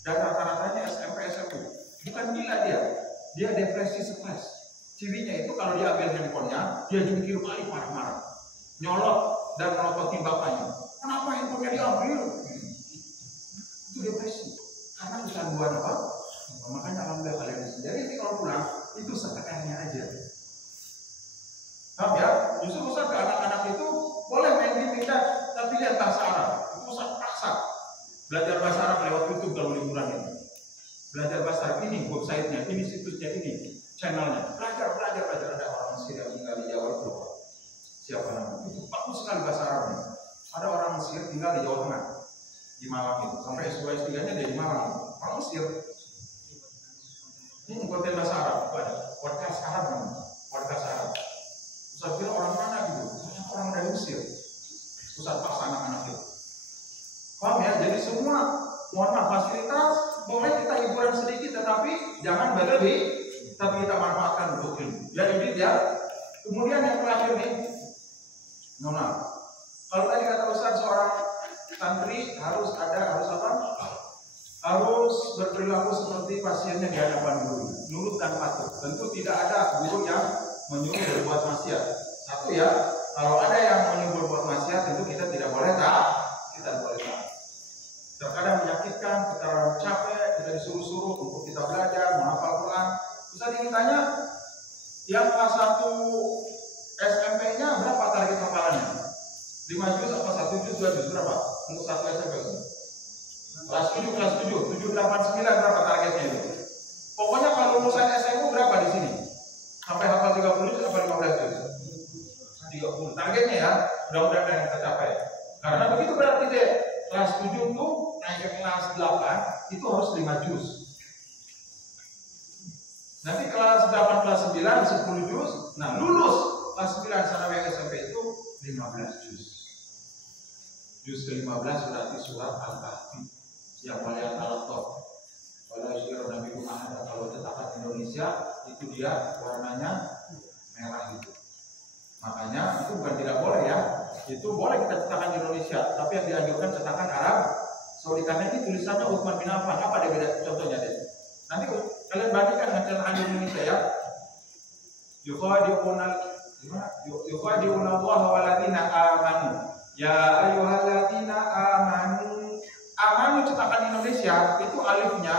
Dan rata-ratanya SMP, SMP. Bukan gila dia depresi, stres. Cirinya itu kalau dia ambil handphonenya, dia jungkir balik marah-marah, nyolot dan melototin bapaknya. Kenapa handphonenya diambil? Itu depresi. Karena kecanduan apa? Makanya alhamdulillah kalian di sini. Jadi kalau pulang itu sekedarnya aja. Paham ya? Justru Ustaz ke anak-anak itu boleh main di tingkat, tapi lihat bahasa Arab. Itu Ustaz paksa. Belajar bahasa Arab lewat YouTube kalau liburan ini. Belajar bahasa Arab ini websitenya, ini situsnya, ini channelnya. Belajar ada orang Mesir yang tinggal di Jawa itu. Siapa namanya? Itu bagus sekali bahasa Arabnya. Ada orang Mesir tinggal di Jawa Tengah, di Malang itu. Sampai S2-S3-nya dia di Malang. Orang Mesir. Ini konten bahasa Arab. Ada podcast Arab namanya. Podcast Arab. Ustaz kira orang mana gitu? Orang dari Mesir. Ustaz paksa anak-anak itu. Paham ya? Jadi semua mohon maaf fasilitas boleh kita hiburan sedikit tetapi jangan berlebih, tapi kita manfaatkan untuk ilmu. Ya ini dia. Kemudian yang terakhir nih, nona. Kalau tadi kata Ustaz seorang santri harus apa? Harus berperilaku seperti pasiennya di hadapan guru. nurut dan patuh. Tentu tidak ada guru yang menyuruh berbuat maksiat. Satu ya, kalau ada yang menyuruh berbuat maksiat, tentu kita tidak boleh taat. Kita tidak boleh taat. Terkadang menyakitkan, kita capek, kita disuruh-suruh untuk kita belajar, menghafal Quran. Bisa ditanya, yang kelas 1 SMP-nya berapa target hafalannya? 5 juz apa 1 juz, 2 juz berapa? Untuk 1 SMP. Kelas 7, 7, 8, 9 berapa targetnya itu? Pokoknya kalau lulusan SMU berapa di sini? Sampai hafal 30 juz apa 15 juz? 30. Targetnya ya, mudah-mudahan yang tercapai. Karena begitu berarti deh, kelas 7 tuh naik ke kelas 8 itu harus 5 juz. Nanti kelas 8, kelas 9 10 juz. Nah, lulus kelas 9 Sanawiyah SMP itu 15 juz. Juz ke-15 berarti surat Al-Kahfi yang mulia al-Toh. Kalau istilah Nabi Muhammad, kalau cetakan Indonesia itu dia warnanya merah gitu. Makanya itu bukan tidak boleh ya. Itu boleh kita cetakan Indonesia, tapi yang dianjurkan cetakan Arab Saudi karena ini tulisannya Utsman bin Affan. Apa dia beda contohnya deh? Nanti kalian bandingkan dengan cetakan Indonesia ya. Yukhadi'una Allah waladina amanu. Ya ayyuhalladzina amanu. Amanu cetakan Indonesia itu alifnya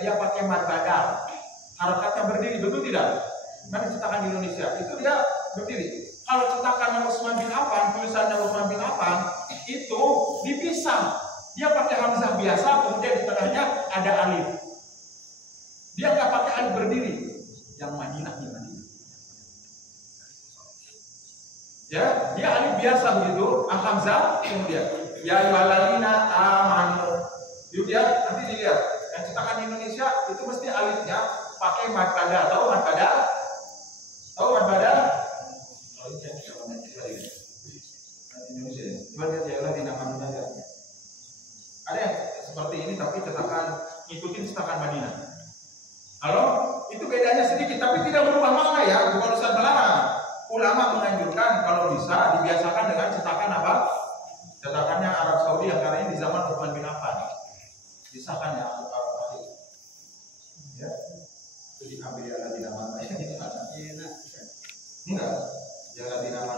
dia pakai mad badal. Harokatnya berdiri, betul tidak? Mana cetakan Indonesia itu dia berdiri. Kalau cetakan Utsman bin Affan, tulisannya Utsman bin Affan itu dipisah. Dia pakai hamzah biasa, kemudian di tengahnya ada alif. Dia nggak pakai alif berdiri. Yang Madinah. Ya, dia alif biasa begitu, hamzah kemudian ya ayyuhalladzina amanu. Yuk ya, nanti dilihat. Yang cetakan Indonesia itu mesti alifnya pakai mad badal. Tahu mad badal? Tahu mad badal? Indonesia. Coba lihat ya lagi namanya aja. Ada yang seperti ini tapi cetakan ngikutin cetakan Madinah. Halo, itu bedanya sedikit tapi tidak berubah makna ya, bukan urusan melarang. Ulama menganjurkan kalau bisa dibiasakan dengan cetakan apa? Cetakannya Arab Saudi yang karena ini di zaman Utsman bin Affan. Disahkan ya ya. Itu diambil ya di nama ini enggak. Jangan di nama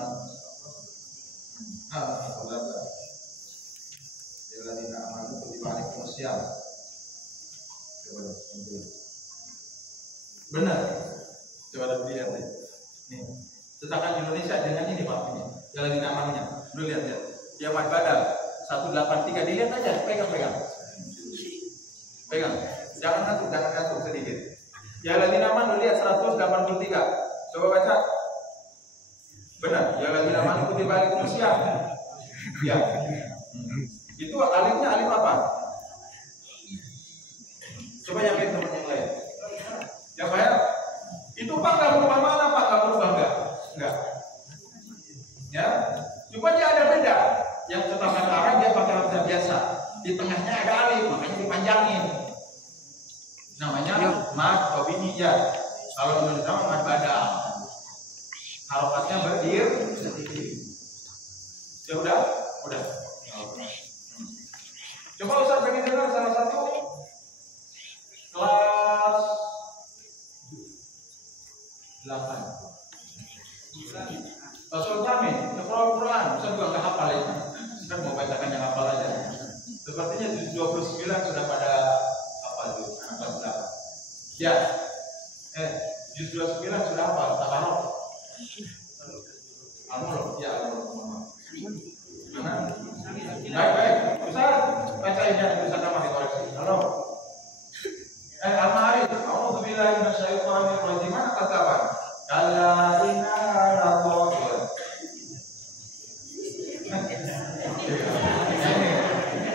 Jangan di nama itu dibalik sosial. Benar. Coba lihat deh. Nih, cetakan Indonesia dengan ini Pak ini. Jalan di namanya. Dulu lihat ya. Dia mad badal 183. Dilihat aja, pegang. Jangan ngantuk sedikit. Jalan di nama dulu lihat 183. Coba baca. Benar. Jalan di nama itu dibalik manusia. Ya. Itu alifnya alif apa? Coba yang lain teman yang lain. Ya Pak ya. Itu Pak nggak berubah mana Pak? Nggak berubah enggak. Ya. Cuma dia ada beda. Yang cetakan Arab dia pakai hamzah biasa. Di tengahnya ada alif, makanya dipanjangin. Namanya mad tabiyiyah. Kalau Indonesia mad badal. Harokatnya berdiri. Ya udah. Coba Ustaz bagi dengar salah satu kelas 8. Rasul kami, Al Quran, Ustaz juga nggak hafal ya. Kan mau bacakan yang hafal aja. Sepertinya 29 sudah pada hafal tuh, anak kelas 8. Ya, juz 29 sudah hafal, Tabarok. Al-Mulk, ya Al-Mulk. Mana? Baik. Ustaz, baca ini yang bisa nama dikoreksi. Halo. Al-Ma'arij, a'udzubillahi minasyaitonir rajim. Mana katakan? Kalla inna laqad.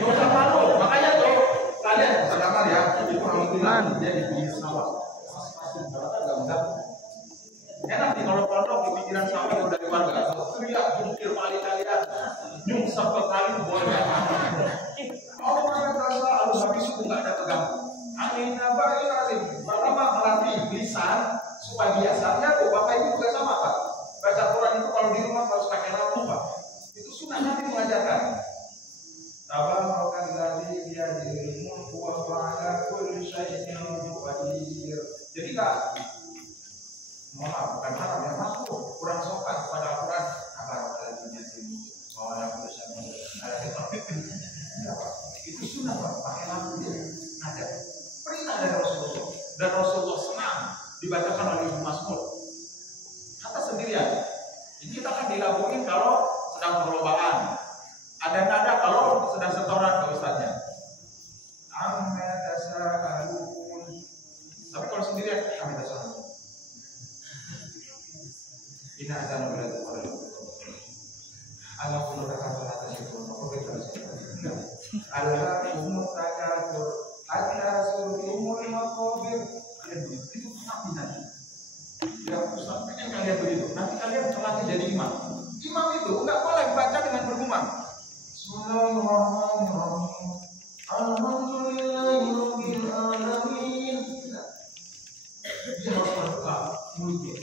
Dosa malu, makanya tuh kalian sama ya, itu alhamdulillah jadi sawah. Enak nih kalau pondok di pikiran sawah udah dari warga. Teriak jungkir kali kalian, nyungsep ke kali boleh. Allah Taala harus habis suku nggak ada terganggu. Amin nabai alim. Pertama melatih lisan supaya biasanya tuh bapak ibu juga sama Pak. Baca Quran itu kalau di rumah harus pakai lampu Pak. Itu sunnah Nabi mengajarkan. Tabarakalladzii biyadihil mulku wa huwa ala kulli syai'in qadir. Sunnah Pak, pakai lampu dia. Ada perintah dari Rasulullah. Dan Rasulullah senang dibacakan oleh Ibu Mas'ud. Kata sendirian. Jadi kita kan dilabungin kalau sedang perlombaan. Ada nada kalau sedang setoran ke ustaznya. Amma tasa'alun. Tapi kalau sendirian, amma tasa'alun. Ina azan bila tuqarrib. Allah kullu takabur atas itu. Apa kita Alhamdulillah takatur hatta surumul maqabir. Itu pengabdian. Ya, Ustaz, pengen kalian begitu. Nanti kalian terlatih jadi imam. Imam itu enggak boleh baca dengan bergumam. Bismillahirrahmanirrahim. Alhamdulillahirabbil alamin. Dia harus berdoa mulutnya.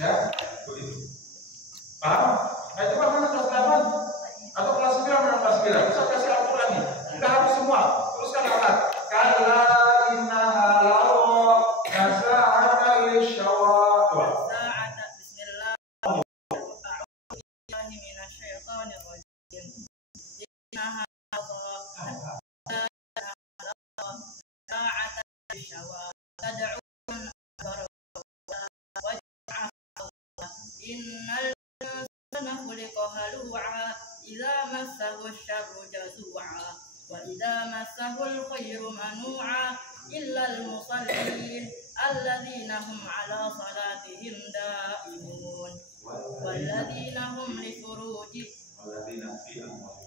Ya, begitu. Paham? Nah, coba mana kelas 8 atau kelas 9 mana kelas 9? Bisa kasih Al-Quran nih. Kita harus semua. Teruskan alat. Kalla innaha lawa nasa'ata lisyawa. إذا مسه الشر جزوعا وإذا مسه الخير منوعا إلا المصلين الذين هم على صلاتهم دائمون والذين هم لفروجهم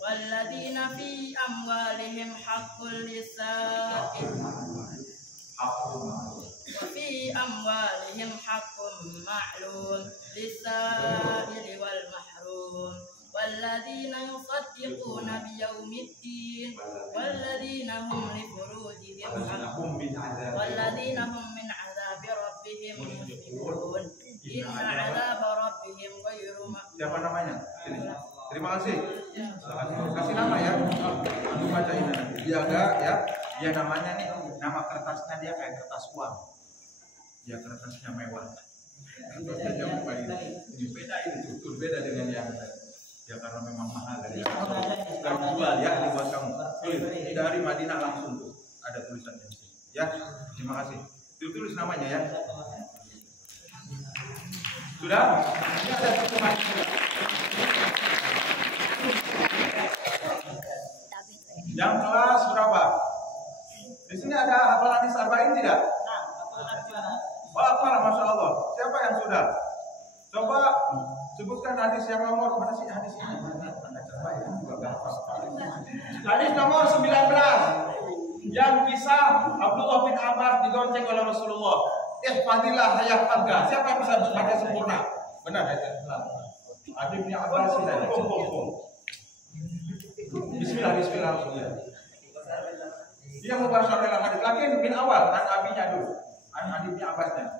والذين في أموالهم حق للسائل وفي أموالهم حق معلوم للسائل والمحروم والذين يصدقون بيوم الدين والذين هم لفروجهم والذين هم من عذاب ربهم مشفقون إن عذاب ربهم غير مأمون. Siapa namanya? Terima kasih. Kasih nama ya. Aku bacain nanti. Dia enggak ya. Dia namanya nih, nama kertasnya dia kayak kertas uang. Dia kertasnya mewah. Kertasnya mewah ini beda ini betul beda dengan yang ya karena memang mahal dari sekarang jual ya ini buat kamu. Dari Madinah langsung tuh ada tulisannya. Ya, terima kasih. Ditulis namanya ya. Sudah? Ini ada tulisan. Yang kelas berapa? Di sini ada hafalan hadis arba'in tidak? Oh, hafal, masya Allah. Siapa yang sudah? Coba sebutkan hadis yang nomor mana sih hadis ini? Hadis nomor 19 yang bisa Abdullah bin Abbas digonceng oleh Rasulullah. Ihfadillah hayafadga. Siapa yang bisa baca sempurna? Benar ya? Hadis bin Abbas ini. Bismillah, bismillah. Dia membahas dalam hadis lagi bin awal kan abinya dulu. An hadisnya Abbasnya.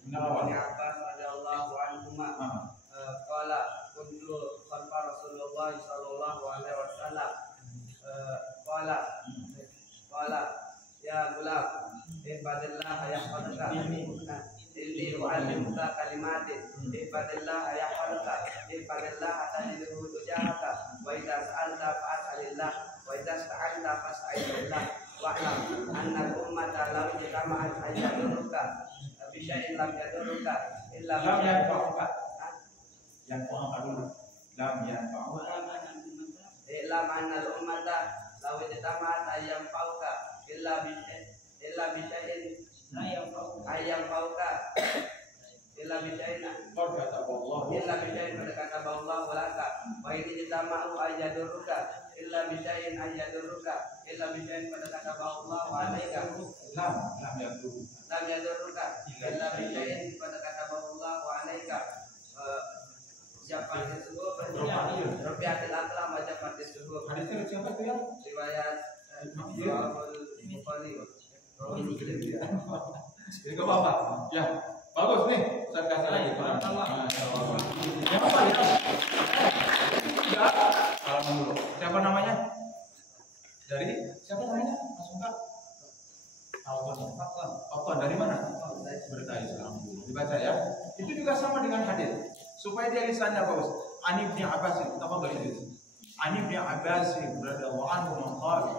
Bin awal. Abbas radhiyallahu anhu qala kuntu khalfa Rasulullah sallallahu alaihi wasallam qala ya gulam ibadillah yahfazuka inni u'allimuka kalimatin ibadillah yahfazuka ibadillah tajidhu tujahaka wa idza sa'alta fas'alillah wa idza ista'anta fas'al billah wa'lam anna ummata law jama'at ajaduka bi syai'in lam yaduruka illa Lam yanfa'uka. Yang apa dulu? Lam yanfa'uka. lam anna ummata law jama'at ayyamfa'uka illa bi syai'in ayyamfa'uka illa bi syai'in Qad kataballahu illa bi syai'in qad kataballahu laka wa in jama'u ajaduruka illa bi syai'in ajaduruka illa bi syai'in qad kataballahu alaika lam yadurru. lam yaduruka illa bi syai'in qad kataballahu alaika Jafar tersebut Rabiatul Aklam Jafar tersebut Hadisnya siapa tuh ya? riwayat Bukhari. Jadi ke bapak. Ya, bagus nih. Saya kasih lagi. Yang apa ya? Ya. Salaman dulu. Siapa namanya? Dari siapa namanya? Langsung Kak. Apa dari mana? Berita Islam. Dibaca ya. Itu juga sama dengan hadis. Supaya dia lisannya bagus. Ani bin Abbas, tafadhal Idris. Ani bin Abbas radhiyallahu anhu maqala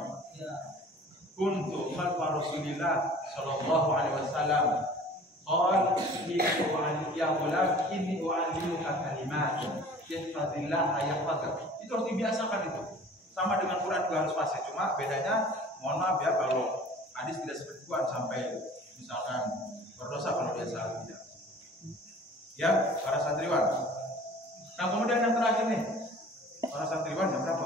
kuntu khalfa Rasulillah sallallahu alaihi wasallam qala ya ghulam inni u'allimuka kalimat ihfazillah yahfazak. Itu harus dibiasakan itu. Sama dengan Quran juga harus fasih, cuma bedanya mohon maaf ya kalau hadis tidak seperti itu sampai misalkan berdosa kalau dia salah tidak. Ya, para santriwan. Nah, kemudian yang terakhir nih. Para santriwan yang berapa?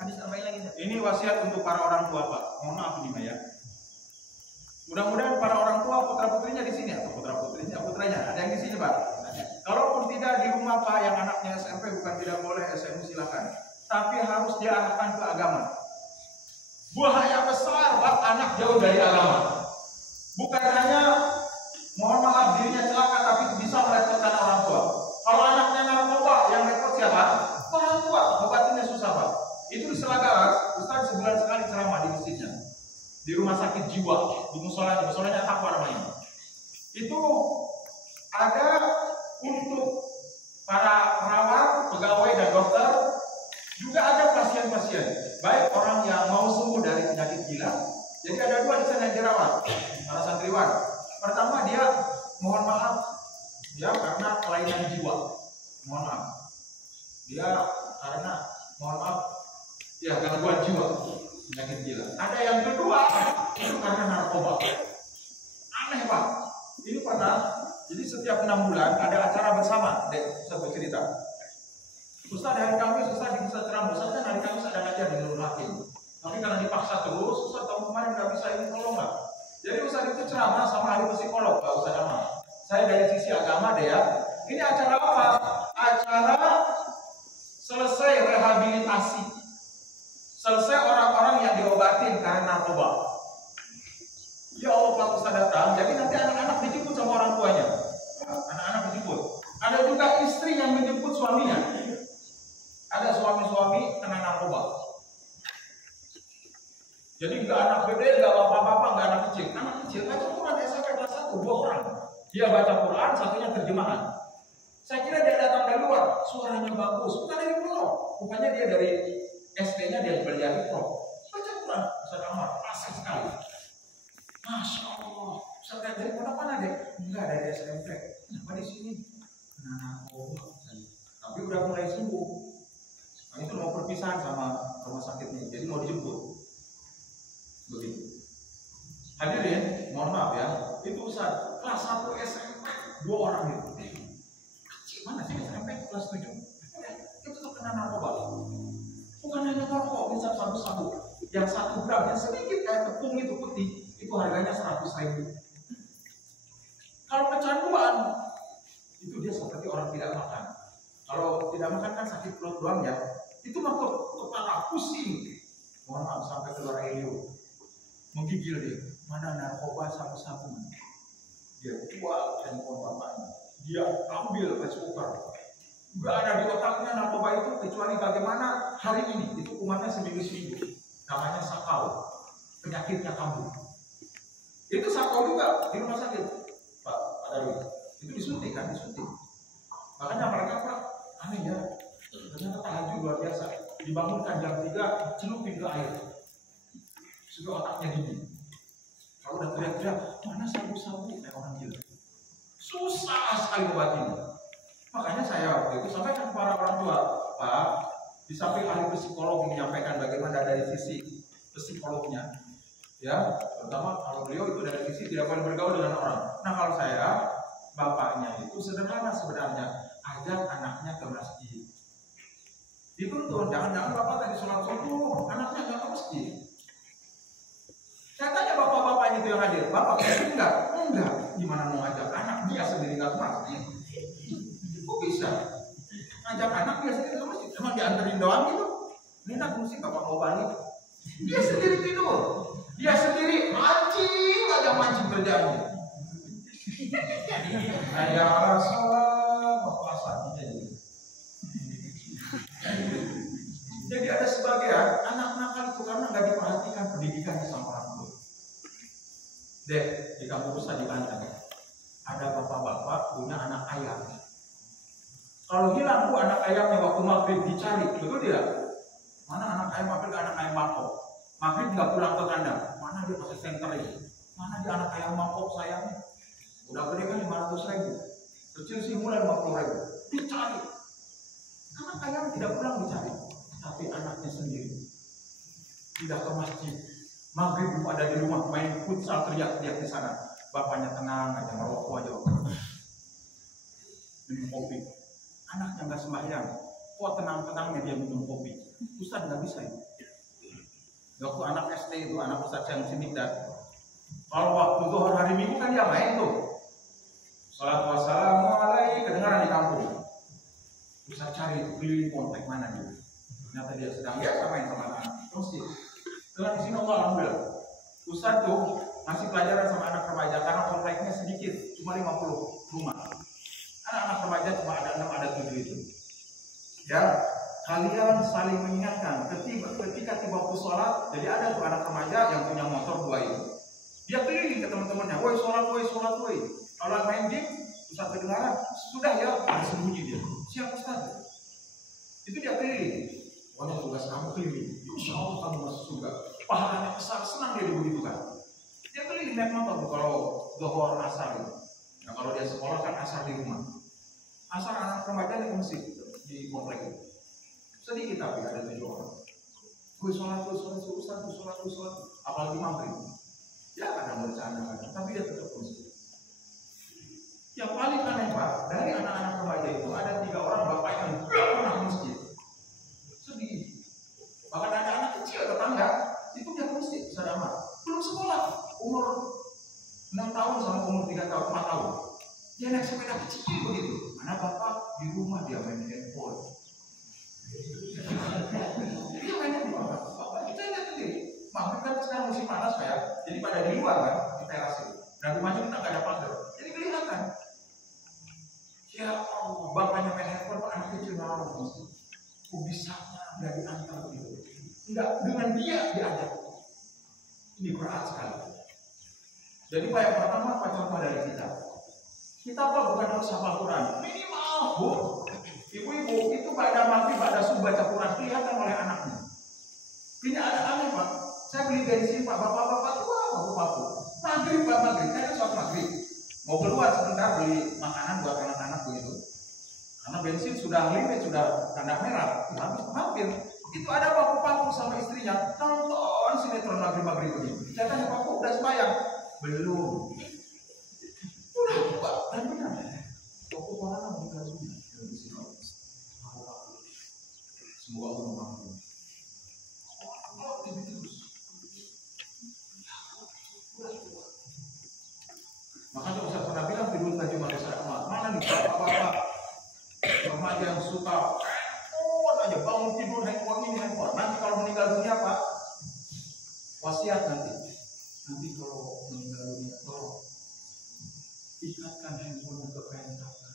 Hadis tambahin lagi. Ini wasiat untuk para orang tua, Pak. Mohon maaf nih, ya. Mudah-mudahan para orang tua putra-putrinya di sini atau putranya ada yang di sini, Pak. Kalaupun tidak di rumah Pak yang anaknya SMP bukan tidak boleh SMU silakan. Tapi harus diarahkan ke agama. Bahaya besar Pak anak jauh dari agama. Bukan hanya mohon maaf dirinya celaka tapi bisa merepotkan orang tua. Kalau anaknya narkoba yang repot siapa? Orang tua. Obatinnya susah Pak. Itu di Selagaras, Ustaz sebulan sekali ceramah di masjidnya. Di rumah sakit jiwa, di musolanya Takwa namanya. Itu ada untuk para perawat, pegawai dan dokter, juga ada pasien-pasien, baik orang yang mau sembuh dari penyakit gila. Jadi ada dua di sana yang dirawat, para santriwan. Pertama dia mohon maaf, dia karena kelainan jiwa, mohon maaf. Dia karena mohon maaf, ya gangguan jiwa, penyakit gila. Ada yang kedua itu karena narkoba. Aneh Pak, ini pernah. Jadi setiap 6 bulan ada acara bersama, Dek, Ustaz bercerita. Ustaz hari Kamis, Ustaz di Ustaz ceramah, Ustaz kan hari Kamis ada ngajar di Nurul Hakim. Tapi karena dipaksa terus, Ustaz tahun kemarin nggak bisa ini tolong nggak. Jadi Ustaz itu ceramah sama ahli psikolog, Pak Ustaz Amal. Saya dari sisi agama deh ya. Ini acara apa? Acara selesai rehabilitasi. Selesai orang-orang yang diobatin karena narkoba. Ya Allah Pak Ustaz datang, jadi nanti anak-anak dijemput sama orang tuanya. Anak-anak dijemput. Ada juga istri yang menjemput suaminya. Ada suami-suami kena narkoba. Jadi nggak anak gede, nggak bapak-bapak, nggak anak kecil. Anak kecil baca Quran SMP kelas 1, 2 orang. Dia baca Quran, satunya terjemahan. Saya kira dia datang dari luar, suaranya bagus. Bukan dari pulau, bukannya dia dari SD-nya dia belajar pro. Baca Quran, Ustaz Ammar, asik sekali. Masya Allah, Ustaz dari mana deh? Enggak, dari SMP. Kenapa di sini? Kena narkoba. Tapi udah mulai sembuh. Nah, itu mau perpisahan sama rumah sakitnya, jadi mau dijemput. Begitu. Hadirin, mohon maaf ya, itu Ustaz kelas 1 SMP 2 orang itu. Kecil mana sih SMP kelas 7? Itu tuh kena narkoba. Bukan hanya narkoba, bisa sabu-sabu. Yang 1 gram yang sedikit kayak tepung itu putih, itu harganya 100.000. Kalau kecanduan, itu dia seperti orang tidak makan. Kalau tidak makan kan sakit perut doang ya. Itu mah kepala pusing. Mohon maaf sampai keluar helio. Menggigil dia. Mana narkoba sabu-sabu? Dia jual handphone bapaknya. Dia ambil rice cooker. Gak ada di otaknya narkoba itu kecuali bagaimana hari ini. Itu kumannya seminggu-seminggu. Namanya sakau. Penyakitnya kambuh. Itu sakau juga di rumah sakit. Pak Darwin. Itu disuntik kan? Disuntik. Makanya mereka Pak, aneh ya. Ternyata tahajud luar biasa. Dibangunkan jam 3, celupin ke air. Sudah otaknya dingin. Kalau udah teriak-teriak, mana sabu-sabu? Kayak orang gila. Susah sekali obatin. Makanya saya waktu itu sampaikan kepada orang tua, Pak, di samping ahli psikolog menyampaikan bagaimana dari sisi psikolognya, ya, terutama kalau beliau itu dari sisi tidak boleh bergaul dengan orang. Nah kalau saya, bapaknya itu sederhana sebenarnya, ajak anaknya ke masjid. Dituntun, jangan-jangan bapak tadi sholat subuh, anaknya nggak ke masjid. Saya tanya bapak-bapak itu yang hadir, bapak kayaknya enggak, gimana mau ngajak anak dia sendiri nggak ke masjid? Kok bisa? Ngajak anak dia sendiri ke masjid, emang dianterin doang gitu? Ini nak musik bapak mau balik, dia sendiri tidur, dia sendiri mancing aja mancing kerjaannya. Ayah salah, bapak asal jadi ada sebagian anak nakal itu karena nggak diperhatikan pendidikannya sama orang tua. Dek, di kampung Ustaz di Banten ada bapak-bapak punya anak ayam. Kalau hilang bu anak ayamnya maghrib dicari, betul tidak? Mana anak ayam maghrib, anak ayam mangkok? Maghrib nggak pulang ke kandang, mana dia pakai senter ini? Mana dia anak ayam mangkok sayangnya? Udah gede kan 500.000, kecil sih mulai 50.000. Dicari, anak ayam tidak pulang dicari, tapi anaknya sendiri tidak ke masjid. Maghrib belum ada di rumah, main futsal, teriak-teriak di sana. Bapaknya tenang aja, ngerokok aja, minum kopi. Anaknya nggak sembahyang, kok tenang-tenangnya dia minum kopi. Ustaz nggak bisa ya. Waktu anak SD itu, anak Ustaz yang sini dan kalau waktu zuhur hari Minggu kan dia main tuh. Salatu wassalamu alaihi, kedengaran di kampung. Ustaz cari keliling kontak mana dia. Ternyata dia sedang main sama anak masjid. Dengan di sini Allah alhamdulillah. Ustaz tuh masih pelajaran sama anak remaja karena kompleknya sedikit, cuma 50 rumah. Anak-anak remaja cuma ada 6, ada 7 itu. Ya, kalian saling mengingatkan ketika tiba waktu sholat. Jadi ada tuh anak remaja yang punya motor 2 itu. Dia keliling ke teman-temannya, woi sholat woi. Kalau main game, Ustaz kedengaran, sudah ya, ada sembunyi dia. Siap Ustaz. Itu dia keliling. Pokoknya tugas kamu keliling. Insya Allah kamu masuk surga. Pahalanya besar, senang dia dibegitukan. Dia keliling naik motor tuh kalau zuhur asar itu. Nah kalau dia sekolah kan asar di rumah. Asar anak remaja di masjid di komplek itu. Sedikit tapi ada 7 orang. Gue sholat, Ustaz, sholat. Apalagi maghrib. Ya kadang bercanda kadang, tapi dia tetap masjid. Yang paling aneh Pak, dari anak-anak remaja itu ada 3 orang bapaknya yang nggak pernah masjid. Sedih. Bahkan ada anak kecil tetangga itu dia ke masjid, bisa damai. Belum sekolah, umur 6 tahun sama umur 3 tahun, 4 tahun. Dia naik sepeda kecil begitu. Mana bapak di rumah dia main handphone. Dia main handphone. Bapak kita lihat sendiri. Maghrib kan sekarang musim panas kayak, jadi pada di luar kan di teras itu. Dan rumahnya kita nggak ada pagar, jadi kelihatan. Ya Allah, bapaknya main handphone, anak kecil nggak mau masjid. Kok bisanya nggak diantar gitu? Nggak dengan dia diajak. Ini berat sekali. Jadi Pak yang pertama apa contoh dari kita? Kita Pak bukan harus hafal Quran, minimal Bu. Ibu-ibu itu pada maghrib, pada subuh baca Quran kelihatan oleh anaknya. Ini ada aneh Pak. Saya beli bensin Pak, bapak-bapak tua, bapak-bapak. Maghrib Pak, maghrib. Saya kan sholat maghrib. Mau keluar sebentar beli makanan buat anak-anak begitu. Karena bensin sudah limit, sudah tanda merah, habis hampir. Itu ada papu-papu sama istrinya nonton sinetron maghrib ini. Saya tanya papu udah sembahyang? Belum. Udah Pak, dan benar. Papu mana bukan dunia. Semoga Allah mengampuni. Makanya Ustaz pernah bilang di Duta Jumat Rahmat, mana nih bapak-bapak remaja yang suka handphone aja, bangun tidur handphone. Nanti kalau meninggal dunia Pak, wasiat nanti kalau meninggal dunia tolong ikatkan handphone ke kain kafan.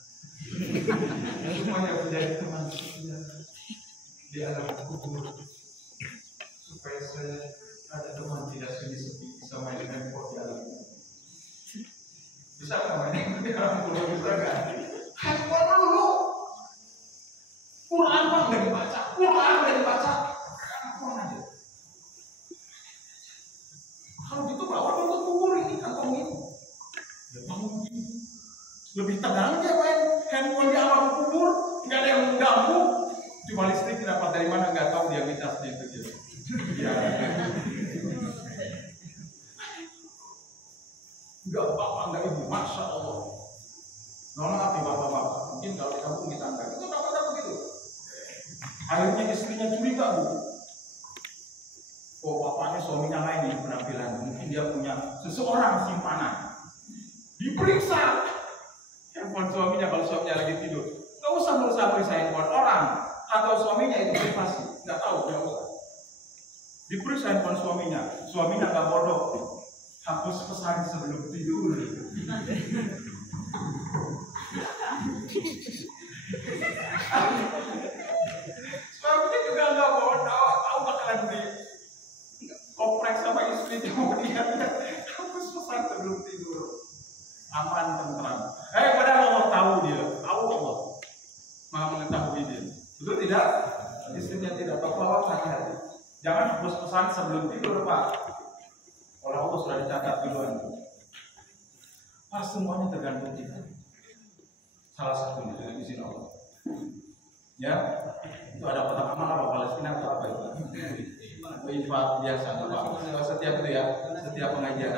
Semuanya menjadi teman setia di alam kubur, supaya saya ada teman tidak sepi bisa main handphone di alam kubur. Bisa nggak main handphone di alam kubur? Bisa nggak? Handphone dulu. Quran mah nggak dibaca, handphone aja. Kalau gitu bawa dulu ke kubur ini kantong ini. Ya bangun ini. Lebih tenang dia main handphone di alam kubur, nggak ada yang mengganggu. Cuma listrik dapat dari mana nggak tahu dia ngecasnya itu dia. Ya. Enggak bapak enggak ibu, masya Allah. Nolak bapak-bapak. Mungkin kalau di kampung kita enggak. Itu bapak begitu. Akhirnya istrinya curiga Bu. Oh bapaknya suaminya lain di penampilan. Mungkin dia punya seseorang simpanan. Diperiksa handphone suaminya kalau suaminya lagi tidur. Nggak usah meriksa handphone orang atau suaminya itu privasi. Nggak tahu, nggak usah. Diperiksa handphone suaminya nggak bodoh. Hapus pesan sebelum tidur. Suaminya juga nggak bodoh, tahu bakalan di kompleks sama istri kemudian hapus pesan sebelum tidur. Aman tentram. Padahal Allah tahu dia, tahu Allah, Maha mengetahui dia. Betul tidak? Bapak hati-hati. Jangan pesan sebelum tidur, Pak. Kalau Allah sudah dicatat duluan. Pak, semuanya tergantung kita. Salah satunya dengan izin Allah. Ya, itu ada kotak amal apa Palestina atau apa itu? Infak biasa, Pak. Setiap itu ya, setiap pengajian.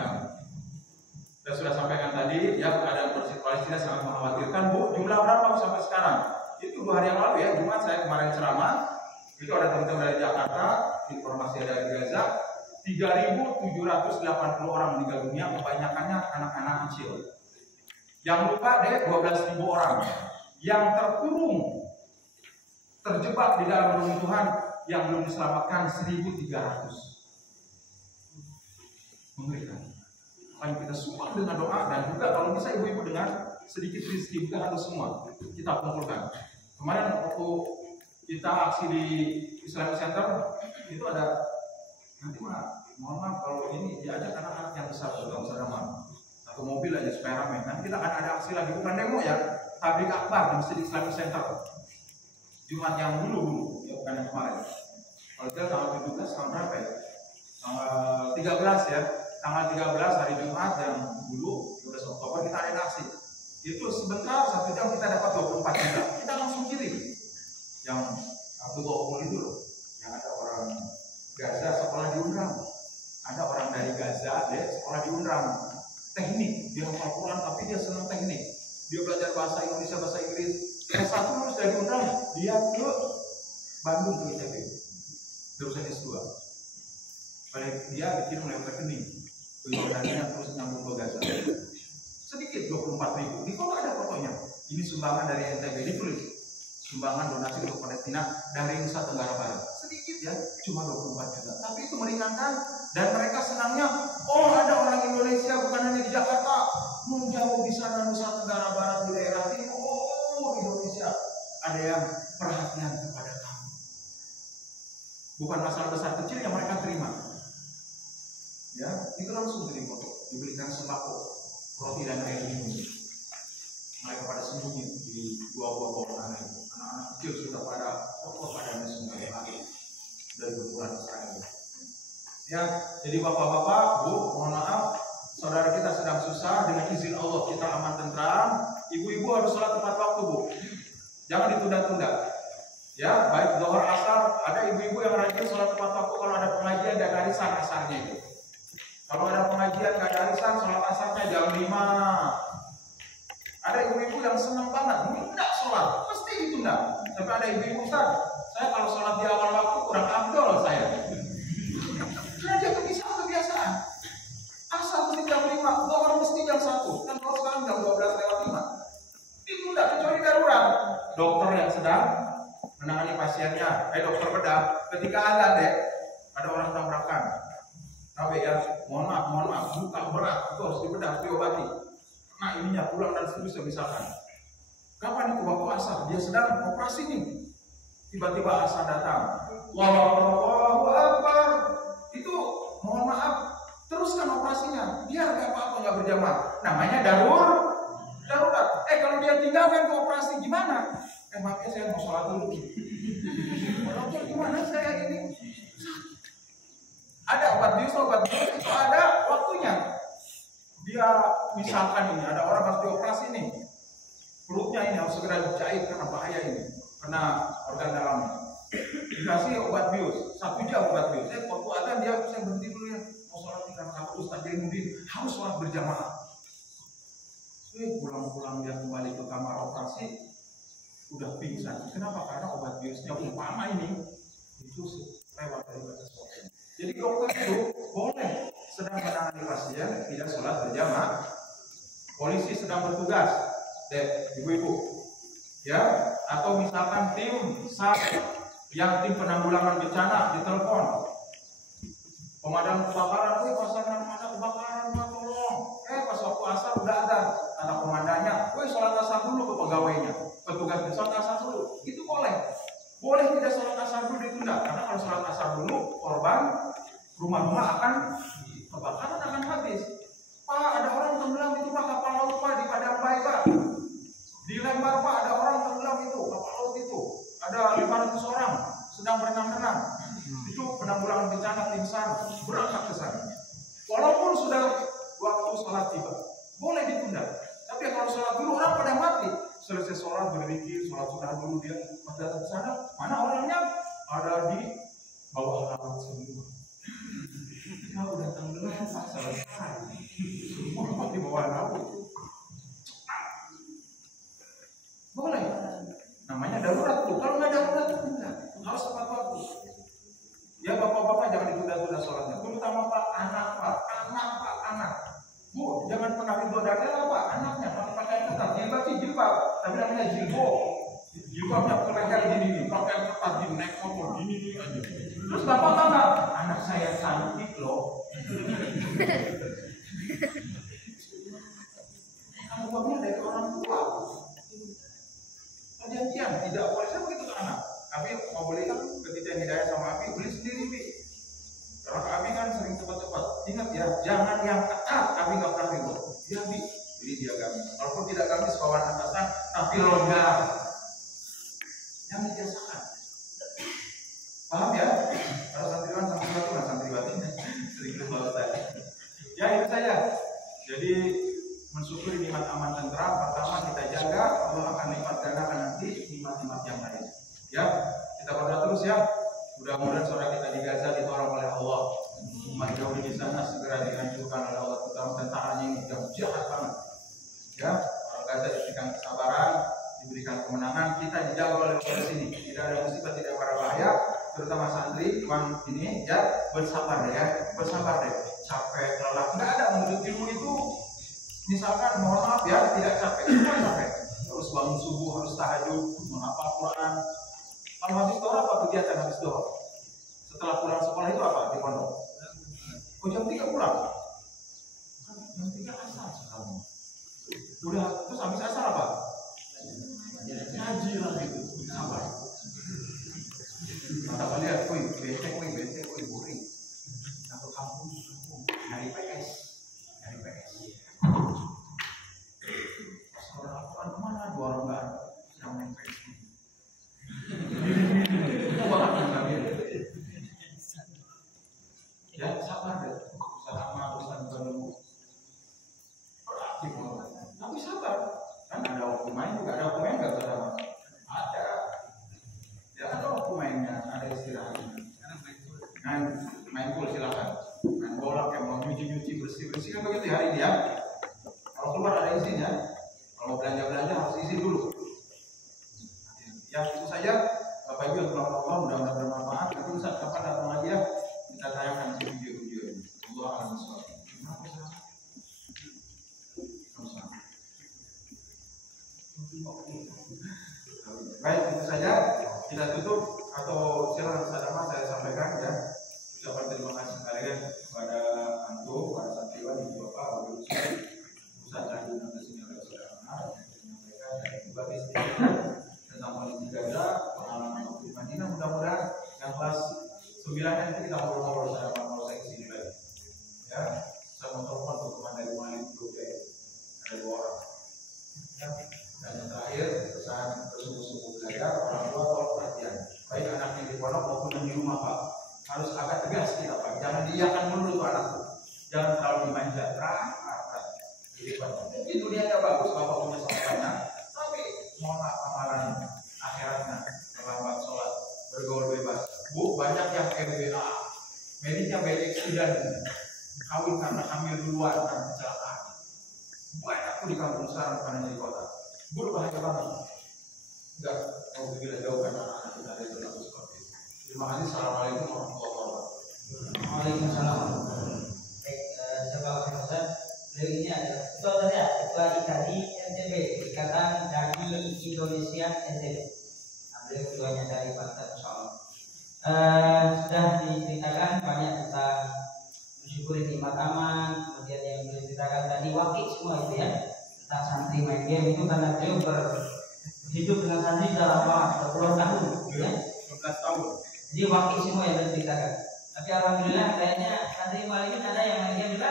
Kita sudah sampaikan tadi, ya keadaan Palestina sangat mengkhawatirkan, Bu. Jumlah berapa sampai sekarang? Itu 2 hari yang lalu ya, Jumat saya kemarin ceramah. Itu ada teman-teman dari Jakarta, informasi dari Gaza, 3.780 orang meninggal dunia, kebanyakannya anak-anak kecil. Yang luka deh 12.000 orang. Yang terkurung, terjebak di dalam reruntuhan yang belum diselamatkan 1.300. Mengerikan. Makanya kita sumpah dengan doa dan juga kalau bisa ibu-ibu dengan sedikit rezeki kita harus semua kita kumpulkan. Kemarin waktu kita aksi di Islamic Center itu ada nanti mohon maaf kalau ini diajak anak-anak yang besar juga usah ramah satu mobil aja supaya ramai. Nanti kita akan ada aksi lagi bukan demo ya, tablik akbar di Masjid Islamic Center Jumat yang dulu ya bukan yang kemarin. Kalau kita tanggal 17 tanggal berapa ya? Tanggal 13 ya. Tanggal 13 hari Jumat yang dulu 12 Oktober kita ada aksi. Itu sebentar 1 jam kita dapat 24 juta. Kita langsung kirim. Yang Abdul Ghafur itu loh, yang ada orang Gaza sekolah di Unram. Ada orang dari Gaza dia sekolah di Unram. Teknik, dia hafal Quran tapi dia senang teknik. Dia belajar bahasa Indonesia, bahasa Inggris. S1 lulus dari Unram, dia ke Bandung ke ITB. Terusan S2. Balik dia bikin mulai rekening. Kemudian terus nyambung ke Gaza. Sedikit 24.000. Di kok ada fotonya. Ini sumbangan dari NTB ditulis. Sumbangan donasi untuk Palestina dari Nusa Tenggara Barat. Sedikit ya, cuma 24 juta. Tapi itu meringankan dan mereka senangnya. Oh ada orang Indonesia bukan hanya di Jakarta, menjauh di sana Nusa Tenggara Barat di daerah timur Indonesia. Ada yang perhatian kepada kamu. Bukan masalah besar kecil yang mereka terima. Ya, itu langsung dari foto, diberikan sembako, roti dan air minum. Mereka pada sembunyi di gua-gua bawah itu. Anak-anak kecil sudah pada foto pada semua dari berbulan Israel. Ya, jadi bapak-bapak, bu, mohon maaf, saudara kita sedang susah dengan izin Allah kita aman tentram. Ibu-ibu harus sholat tepat waktu, bu. Jangan ditunda-tunda. Ya, baik zuhur asar, ada ibu-ibu yang rajin sholat tepat waktu kalau ada pengajian dan arisan asarnya itu. Kalau ada pengajian nggak ada arisan, sholat asarnya jam 5. Ada ibu-ibu yang senang banget, nggak sholat, pasti ditunda. Sampai ada ibu-ibu Ustaz, saya kalau sholat di awal waktu kurang afdol saya. Karena dia kebiasaan. Asar mesti jam 5, zuhur mesti jam 1. Kan kalau sekarang jam 12:05. Ditunda kecuali darurat. Dokter yang sedang menangani pasiennya, dokter bedah, ketika azan deh, ada orang tabrakan. Tapi ya, mohon maaf, buka berat, itu harus dibedah, harus diobati. Nah ininya pulang dan seterusnya misalkan. Kapan itu waktu asar? Dia sedang operasi nih. Tiba-tiba asar datang. Allahu Akbar. Itu mohon maaf, teruskan operasinya. Biar nggak apa-apa nggak berjamaah. Namanya darurat. Kalau dia tinggalkan ke operasi gimana? Maaf ya saya mau sholat dulu. Dokter gimana saya ini? Ada obat bius itu ada waktunya. Dia misalkan ini ada orang harus dioperasi nih, perutnya ini harus segera dijahit karena bahaya ini, karena organ dalamnya. Dikasih obat bius, 1 jam obat bius. Waktu ada dia saya berhenti dulu ya, mau sholat di karena Ustaz Jainuddin harus sholat berjamaah. Pulang-pulang dia kembali ke kamar operasi, udah pingsan. Kenapa? Karena obat biusnya umpama ini itu lewat dari batas waktu. Jadi dokter itu boleh sedang menangani pasien tidak sholat berjamaah. Polisi sedang bertugas, ibu-ibu, ya, atau misalkan tim SAR yang tim penanggulangan bencana ditelepon, pemadam kebakaran, pasar ada kebakaran, tolong. Pas waktu asar udah ada, kata komandannya, sholat asar dulu ke pegawainya, petugas sholat asar dulu, itu boleh. Boleh tidak sholat asar dulu ditunda, karena kalau sholat asar dulu korban rumah-rumah akan kebakaran akan habis. Pak, ada orang tenggelam itu Pak, kapal laut Pak di Padang Bayi Pak. Di Lembang Pak ada orang tenggelam itu kapal laut itu. Ada 500 orang sedang berenang-renang. Itu penanggulangan bencana tim SAR berangkat ke sana. Walaupun sudah waktu sholat tiba, boleh ditunda. Tapi kalau sholat dulu orang pada mati. Selesai sholat berzikir, sholat sunnah dulu dia datang ke sana. Mana orangnya? Ada di bawah alat semua. Kau datang dulu, selesai. Semua di bawah alat. Boleh. Namanya darurat tuh. Kalau nggak darurat enggak. Harus tepat waktu. Ya bapak-bapak jangan ditunda-tunda sholatnya. Terutama Pak, anak. Bu, jangan pernah ridho dadanya Pak, anaknya pakai pakaian ketat. Jilbab sih jilbab, tapi namanya jilbab. Jilbabnya ke leher gini, pakaian ketat di naik motor gini aja. Terus bapak anak saya cantik loh. Jilbabnya dari orang tua. Perjanjian tidak boleh saya begitu ke anak. Tapi mau beli kan ketika hidayah sama Abi beli sendiri Bi. Karena Abi kan sering cepat-cepat. Ingat ya, jangan yang ketat. Abi nggak pernah ribut. Dia Bi beli dia gamis. Walaupun tidak gamis bawaan atasan, tapi longgar. Yang dibiasakan. Paham ya? Kalau santriwan santriwatinya sering lupa tadi. Ya itu saja. Jadi mensyukuri nikmat aman tentram. Pertama kita jaga, Allah akan lipat gandakan nanti nikmat-nikmat yang lain. Ya, kita berdoa terus ya. Mudah-mudahan suara kita di Gaza ditolong oleh Allah. Umat Yahudi di sana segera dihancurkan oleh Allah, terutama tentaranya ini yang jahat banget. Ya, orang Gaza diberikan kesabaran, diberikan kemenangan. Kita dijaga oleh Allah sini. Tidak ada musibah, tidak ada bahaya. Terutama santri, tuan ini ya bersabar deh ya, bersabar deh. Capek, lelah, nggak ada menuntut ilmu itu. Misalkan mohon maaf ya, tidak capek, semua capek. Harus bangun subuh, harus tahajud, menghafal Quran. Kalau habis doa apa kegiatan habis doa? Setelah pulang sekolah itu apa di pondok? Oh jam 3 pulang? Jam 3 asar sekarang. Udah terus habis asar apa? Ngaji lah gitu. Sabar. Mata lihat, bete, boring. Satu kampung dari PS. Seorang Al-Quran kemana? Dua orang nggak ada. Yang main PS. Ya sabar deh, sama urusan baru beraktif tapi sabar, kan ada waktu main juga, ada waktu main nggak sama? Ada, ya ada waktu mainnya, ada istirahatnya. Main pool silakan, main bola yang mau nyuci bersih kan begitu hari ini ya. Kalau keluar ada izinnya, kalau belanja harus izin dulu. Ya itu saja. Bapak Ibu yang telah Allah mudah-mudahan bermanfaat. Nanti Ustaz kapan datang lagi ya? Kita tayangkan video-video ini. Allah akan sesuatu. Baik, itu saja. Kita tutup atau silakan Ustaz Ahmad saya sampaikan ya. Ucapan terima kasih kalian kepada antum, kepada santriwan, ibu bapak, ibu Ustaz Ahmad dan senior Ustaz Ahmad menyampaikan dan berbagai sedikit tentang politik Gaza, pengalaman waktu di Madinah. Mudah-mudahan yang kelas 9 nanti kita ngobrol-ngobrol saya kesini lagi. Ya, saya mau telepon teman dari Malik Grup ada 2 orang. Ya, dan yang terakhir pesan bersungguh-sungguh belajar, orang tua tolong perhatian. Baik anaknya di pondok maupun yang di rumah Pak. Harus agak tegas kita Pak. Jangan diiyakan dulu tuh anakku. Jangan terlalu dimanja. Jadi mungkin dunianya bagus, Bapak punya banyak. Tapi mohon maaf amalannya, akhiratnya terlambat sholat, bergaul bebas. Bu, banyak yang MBA, mediknya BX dan kawin karena hamil duluan karena kecelakaan. Banyak tuh di kampung sekarang bukan hanya di kota. Berbahaya banget. Enggak, mau gila jauhkan anak-anak kita dari berlaku seperti itu. Terima kasih. Assalamualaikum warahmatullahi wabarakatuh. Waalaikumsalam. Baik, sebab Ustaz, beliau ini adalah Ketua IKADI NTB, Ikatan Dai Indonesia NTB. Beliau ketuanya dari Banten, insyaallah. Sudah diceritakan banyak tentang mensyukuri nikmat aman, kemudian yang diceritakan tadi wakil semua itu ya, tentang santri main game itu karena beliau berhidup dengan santri dalam lama 20 tahun, ya, 15 tahun. Jadi wakil semua yang diceritakan. Tapi alhamdulillah kayaknya santri malam ini ada yang main game juga.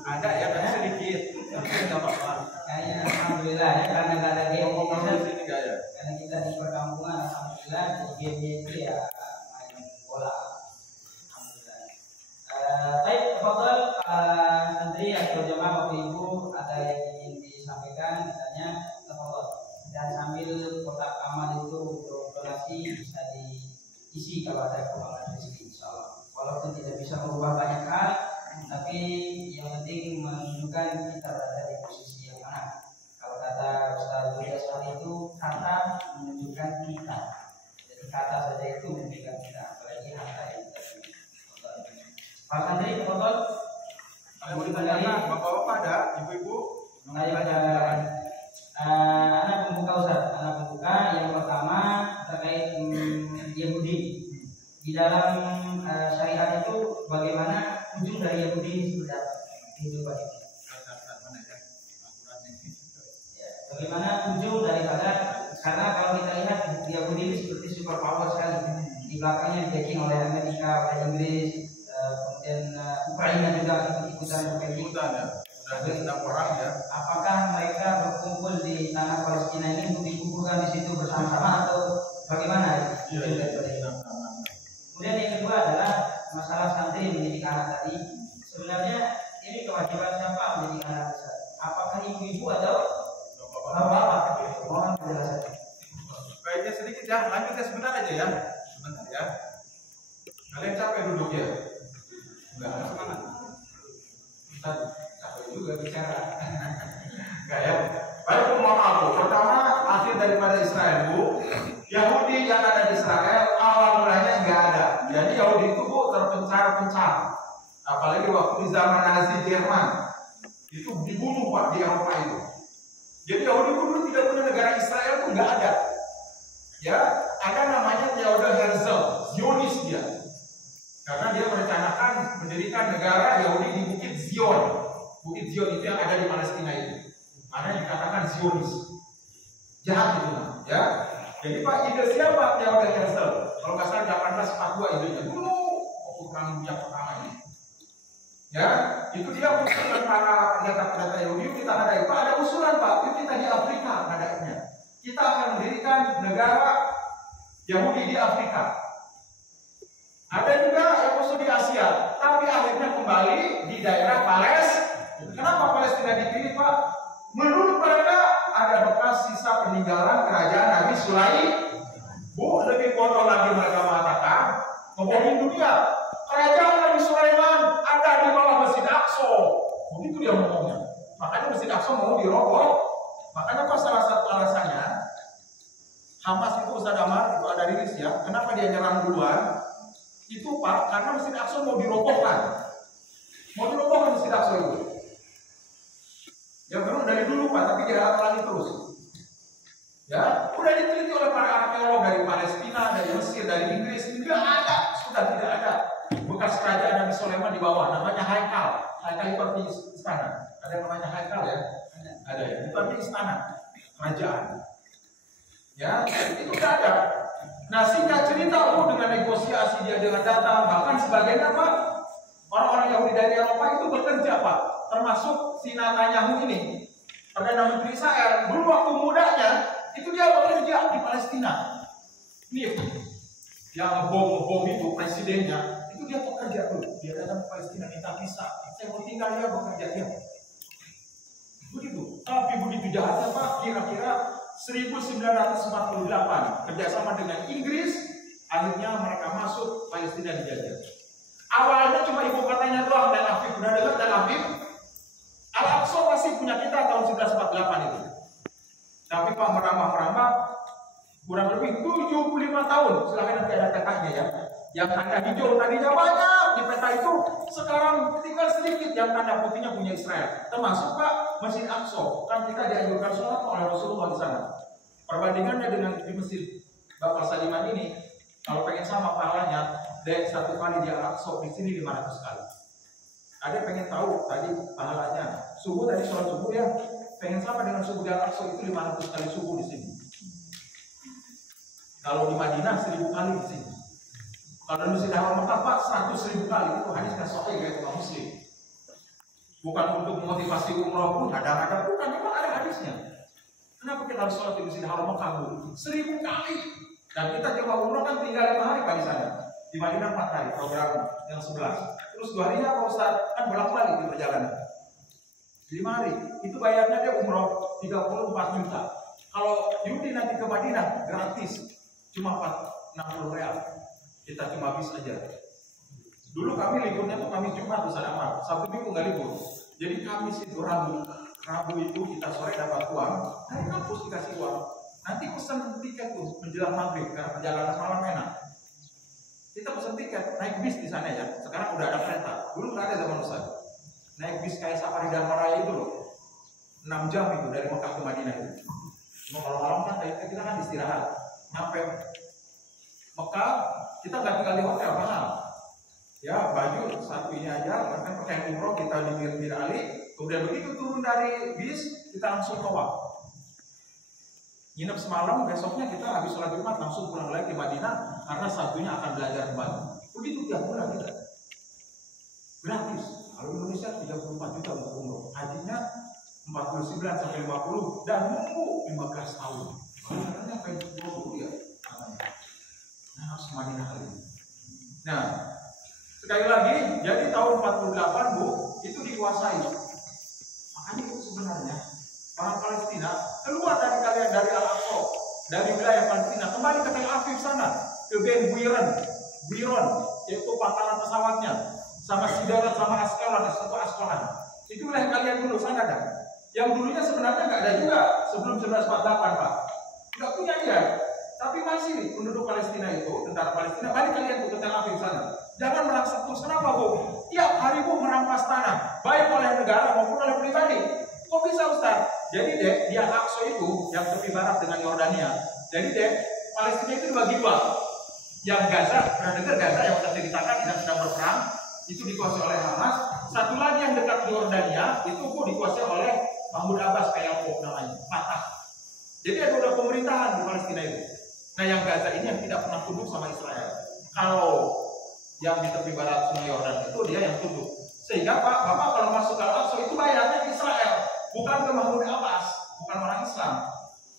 Ada ya, tapi sedikit. Tidak apa-apa. Kayaknya alhamdulillah ya, karena nggak ada game Ngomong di sini nggak ya? karena kita di perkampungan alhamdulillah di game itu ya main bola Pak Santri, foto. Ada mau ditanyakan, bapak-bapak ada, ibu-ibu? Anak pembuka Ustaz, anak pembuka yang pertama terkait Yahudi. Di dalam syariat itu bagaimana ujung dari Yahudi ini seperti apa? Kehidupan ini. Bagaimana ujung daripada, karena kalau kita lihat Yahudi ini seperti super power sekali. Di belakangnya di-backing oleh Amerika, oleh Inggris, kemudian Ukraina juga ikutan ya. Sudah 6 orang ya. Apakah mereka berkumpul di tanah Palestina ini untuk dikumpulkan di situ bersama-sama atau bagaimana? Kemudian yang kedua adalah masalah santri mendidik anak tadi. Sebenarnya ini kewajiban siapa mendidik anak? Apakah ibu-ibu atau bapak-bapak? Mohon penjelasan. Baiknya sedikit ya, lanjut ya sebentar aja ya. Sebentar ya. Kalian capek duduk ya? Enggak, semangat. Ustaz, capek juga bicara. Enggak ya? Baik, mohon maaf. Pertama, akhir daripada Israel, Bu. Yahudi yang ada di Israel awal mulanya enggak ada. Jadi Yahudi itu, Bu, terpencar-pencar. Apalagi waktu di zaman Nazi Jerman. Itu dibunuh, Pak, di Eropa itu. Jadi Yahudi itu dulu tidak punya negara Israel itu enggak ada. Ya, ada namanya Theodor Herzl, Zionis dia. Karena dia merencanakan mendirikan negara Yahudi di Bukit Zion. Bukit Zion itu yang ada di Palestina itu. Makanya dikatakan Zionis. Jahat itu, ya. Jadi Pak, ide siapa Theodor Herzl? Kalau nggak salah 1842 idenya dulu waktu perang dunia pertama ini. Ya, itu dia usulan para pendeta-pendeta Yahudi kita ada itu ada usulan Pak, itu kita di Afrika adanya. Kita akan mendirikan negara Yahudi di Afrika. Ada juga yang usul di Asia, tapi akhirnya kembali di daerah Palestina. Kenapa Palestina dipilih Pak? Menurut mereka ada bekas sisa peninggalan kerajaan Nabi Sulaiman. Bu, lebih bodoh lagi mereka mengatakan ngomongin dunia. Kerajaan Nabi Sulaiman ada di bawah Masjid Aqsa. Begitu dia ngomongnya. Makanya Masjid Aqsa mau diroboh. Makanya Pak, salah satu alasannya Hamas itu Ustaz Amar itu ada rilis ya. Kenapa dia nyerang duluan? Itu Pak, karena Masjid Aqsa mau dirobohkan. Mau dirobohkan Masjid Aqsa itu. Ya memang dari dulu Pak, tapi dihalang-halangi terus. Ya, udah diteliti oleh para arkeolog dari Palestina, dari Mesir, dari Inggris, tidak ada, sudah tidak ada bekas kerajaan Nabi Sulaiman di bawah. Namanya Haikal. Haikal itu artinya istana. Ada yang namanya Haikal ya? Ada ya. Itu artinya istana, kerajaan. Ya, itu tidak ada. Nah, singkat cerita dengan negosiasi dia dengan datang, bahkan sebagian apa? Orang-orang Yahudi dari Eropa itu bekerja Pak, termasuk si Netanyahu ini, Perdana Menteri Israel. Dulu waktu mudanya itu dia bekerja di Palestina. Nih, yang ngebom itu presidennya, itu dia bekerja dulu. Dia datang ke Palestina minta visa. Saya mau tinggal dia bekerja dia. Begitu. Tapi begitu jahatnya Pak, kira-kira 1948 kerjasama dengan Inggris, akhirnya mereka masuk Palestina dijajah. Awalnya cuma ibu kotanya doang Tel Aviv. Udah dengar Tel Aviv? Al-Aqsa masih punya kita tahun 1948 itu. Tapi Pak merambah-merambah kurang lebih 75 tahun. Silahkan nanti ada petanya ya. Yang tanda hijau tadinya banyak di peta itu, sekarang tinggal sedikit yang tanda putihnya punya Israel. Termasuk Pak Masjid Aqsa. Kan kita dianjurkan sholat oleh Rasulullah di sana. Perbandingannya dengan di Mesir Bapak Saliman ini, kalau pengen sama pahalanya, dari 1 kali di Al-Aqsa di sini 500 kali. Ada pengen tahu tadi pahalanya? Subuh tadi sholat subuh ya, pengen sama dengan subuh di Al-Aqsa itu 500 kali subuh di sini. Kalau di Madinah 1000 kali di sini. Kalau di Masjid Haram Mekah Pak 100.000 kali. Itu hadisnya sahih ya Imam Muslim. Bukan untuk memotivasi umroh pun ada bukan, memang ada hadisnya. Kenapa kita harus sholat di Masjid Haram Mekah Bu? 1000 kali. Dan kita coba umroh kan tinggal 5 hari Pak di sana. Di Madinah 4 hari program yang 11. Terus 2 harinya Pak Ustaz kan bolak-balik di perjalanan. 5 hari itu bayarnya dia umroh 34 juta. Kalau Yudi nanti ke Madinah gratis, cuma 60 real. Kita cuma habis aja. Dulu kami liburnya tuh Kamis Jumat Ustaz Amar, Sabtu Minggu nggak libur. Jadi Kamis itu Rabu itu kita sore dapat uang, dari kampus dikasih uang. Nanti pesan tiket tuh menjelang maghrib karena perjalanan malam enak. Kita pesen tiket, naik bis di sana ya. Sekarang udah ada kereta. Dulu nggak ada zaman Ustaz. Naik bis kayak Safari Dharma Raya itu loh. 6 jam itu dari Mekah ke Madinah itu. Cuma kalau malam kan kita kan istirahat. Sampai Mekah kita nggak tinggal di hotel, mahal. Ya baju satu ini aja, kan pakai umroh kita di Mir Ali. Kemudian begitu turun dari bis kita langsung ke Wak. Nginep semalam, besoknya kita habis sholat Jumat langsung pulang lagi ke Madinah karena Sabtunya akan belajar kembali. Begitu tiap bulan kita. Gratis. Kalau Indonesia 34 juta untuk umroh, hajinya 49 sampai 50 dan nunggu 15 tahun. Makanya sampai 20 ya. Nah, harus Madinah kali. Nah, sekali lagi, jadi tahun 48 Bu, itu dikuasai. Makanya itu sebenarnya orang Palestina keluar dari kalian dari Al-Aqsa, dari wilayah Palestina kembali ke Tel Aviv sana, ke Ben Gurion, yaitu pangkalan pesawatnya, sama Sidarat, sama Asqalan. Itu wilayah kalian dulu sana dah. Yang dulunya sebenarnya nggak ada juga sebelum 1948 Pak, nggak punya dia. Tapi masih penduduk Palestina itu, tentara Palestina, balik kalian ke Tel Aviv sana. Jangan merasa terus. Kenapa Bu? Tiap hari Bu merampas tanah, baik oleh negara maupun oleh pribadi. Kok bisa Ustaz? Jadi deh, di Al-Aqsa itu yang tepi barat dengan Yordania. Jadi deh, Palestina itu dibagi dua. Yang Gaza, pernah dengar Gaza yang kita ceritakan yang sedang berperang, itu dikuasai oleh Hamas. Satu lagi yang dekat Yordania, itu kok dikuasai oleh Mahmud Abbas kayak namanya, Fatah. Jadi ada udah pemerintahan di Palestina itu. Nah yang Gaza ini yang tidak pernah tunduk sama Israel. Kalau yang di tepi barat Sungai Yordan itu dia yang tunduk. Sehingga Bapak kalau masuk ke Al-Aqsa itu bayarnya ke Israel. Bukan ke Mahmud Abbas, bukan orang Islam.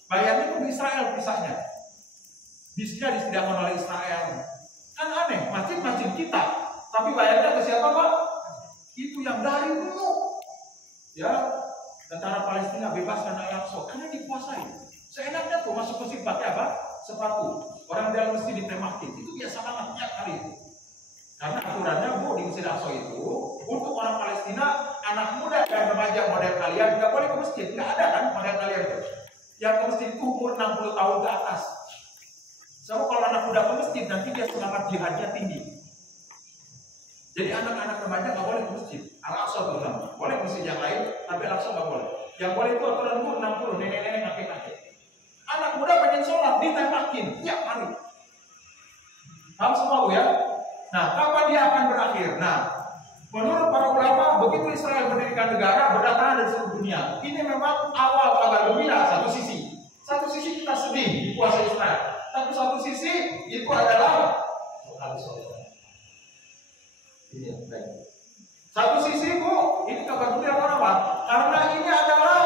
Bayarnya itu di Israel pisahnya. Bisnya disediakan oleh Israel. Kan aneh, masjid kita. Tapi bayarnya ke siapa Pak? Itu yang dari dulu. Ya, tentara Palestina bebaskan Al-Aqsa karena dikuasai. Seenaknya tuh masuk masjid pakai apa? Sepatu. Orang dalam masjid ditemakin. Itu biasa banget tiap hari itu. Karena aturannya Bu di Masjid Al-Aqsa itu untuk orang Palestina, anak muda dan remaja model kalian nggak boleh ke masjid. Nggak ada kan model kalian itu. Yang ke masjid itu umur 60 tahun ke atas. So kalau anak muda ke masjid nanti dia semangat jihadnya tinggi. Jadi anak-anak remaja nggak boleh ke masjid. Al-Aqsa terutama. Boleh ke masjid yang lain, tapi Al-Aqsa nggak boleh. Yang boleh itu aturan umur 60, nenek-nenek kakek-kakek. Anak muda pengen sholat ditembakin tiap hari. Paham semua Bu ya? Nah, kapan dia akan berakhir? Nah, menurut para ulama, begitu Israel mendirikan negara, berdatangan dari seluruh dunia. Ini memang awal kabar gembira satu sisi. Satu sisi kita sedih dikuasai Israel. Tapi satu sisi itu adalah satu sisi Bu, ini kabar gembira apa? Karena ini adalah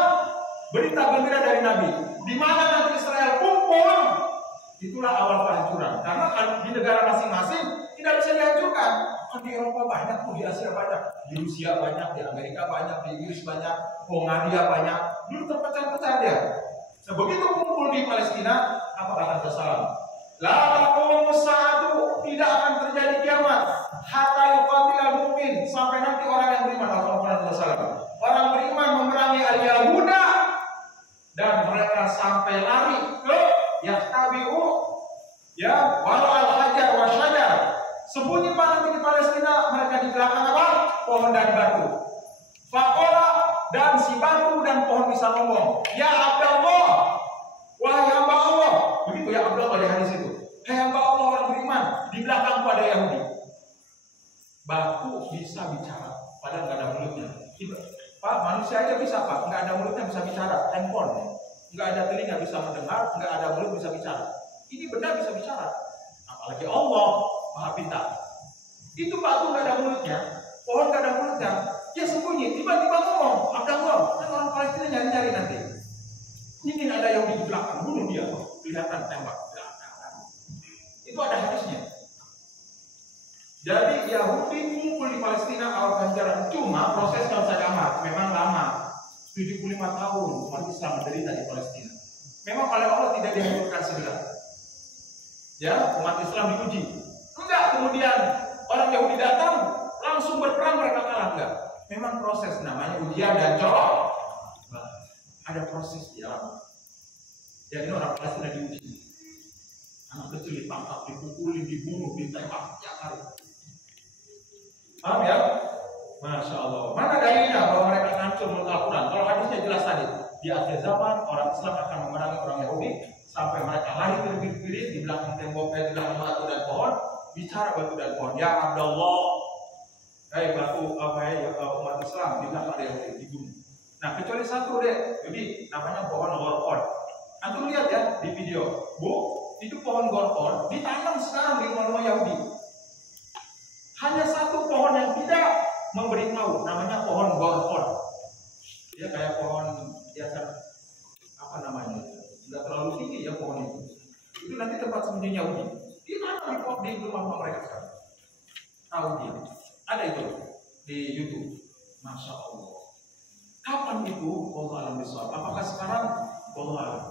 berita gembira dari Nabi. Di mana nanti Israel kumpul, itulah awal kehancuran. Karena di negara masing-masing tidak bisa dihancurkan. Kan di Eropa banyak, di Asia banyak, di Rusia banyak, di Amerika banyak, di Inggris banyak, Hongaria banyak. Dulu terpecah-pecah dia. Sebegitu kumpul di Palestina, apa kata Rasulullah? La taqumu sa'atu, tidak akan terjadi kiamat hatta yuqatilal mu'min, sampai nanti orang yang beriman, orang beriman memerangi al-Yahuda dan mereka sampai lari ke yahtabi'u ya walau al-hajar wa syajar. Sembunyi nanti di Palestina, mereka di belakang apa? Pohon dan batu. Faqala, dan si batu dan pohon bisa ngomong, ya Abdullah, wahai hamba Allah. Begitu ya Abdullah di hadis itu. Hai hamba Allah orang beriman, di belakangku ada Yahudi. Batu bisa bicara, padahal nggak ada mulutnya. Pak, manusia aja bisa Pak, nggak ada mulutnya bisa bicara. Handphone, nggak ada telinga bisa mendengar, nggak ada mulut bisa bicara. Ini benda bisa bicara, apalagi Allah Maha Pintar. Itu batu nggak ada mulutnya, pohon nggak ada mulutnya, dia sembunyi, tiba-tiba ngomong, Abdullah, kan orang Palestina nyari-nyari nanti. Ini ada yang di belakang, bunuh dia, kelihatan tembak. Itu ada hadisnya. Jadi Yahudi kumpul di Palestina awal kehancuran. Cuma prosesnya usah gampang, memang lama. 75 tahun umat Islam menderita di Palestina. Memang oleh Allah tidak dihancurkan segera. Ya, umat Islam diuji. Enggak, kemudian orang Yahudi datang langsung berperang mereka kalah, enggak. Memang proses namanya ujian dan coba. Ada proses di alam. Dan ini orang Palestina diuji. Anak kecil ditangkap, dipukuli, dibunuh, ditembak tiap hari. Paham ya? Masya Allah. Mana dalilnya bahwa mereka hancur menurut Al-Quran? Kalau hadisnya jelas tadi, di akhir zaman orang Islam akan memerangi orang Yahudi sampai mereka lari terbirit-birit di belakang tembok, di belakang batu dan pohon, bicara batu dan pohon. Ya Abdullah, batu umat Islam di belakang ada Yahudi dibunuh. Nah kecuali satu deh, jadi namanya pohon gorkon. Antum lihat ya di video, Bu, itu pohon gorkon ditanam sekarang di rumah-rumah Yahudi. Hanya satu pohon yang tidak memberitahu, namanya pohon gorkon. Dia kayak pohon biasa, apa namanya? Tidak terlalu tinggi ya pohon itu. Itu nanti tempat sembunyi Yahudi. Ditanam di rumah-rumah mereka sekarang. Tahu dia? Ada itu di YouTube. Masya Allah. Kapan itu? Allah alam bisawab. Apakah sekarang? Allah alam.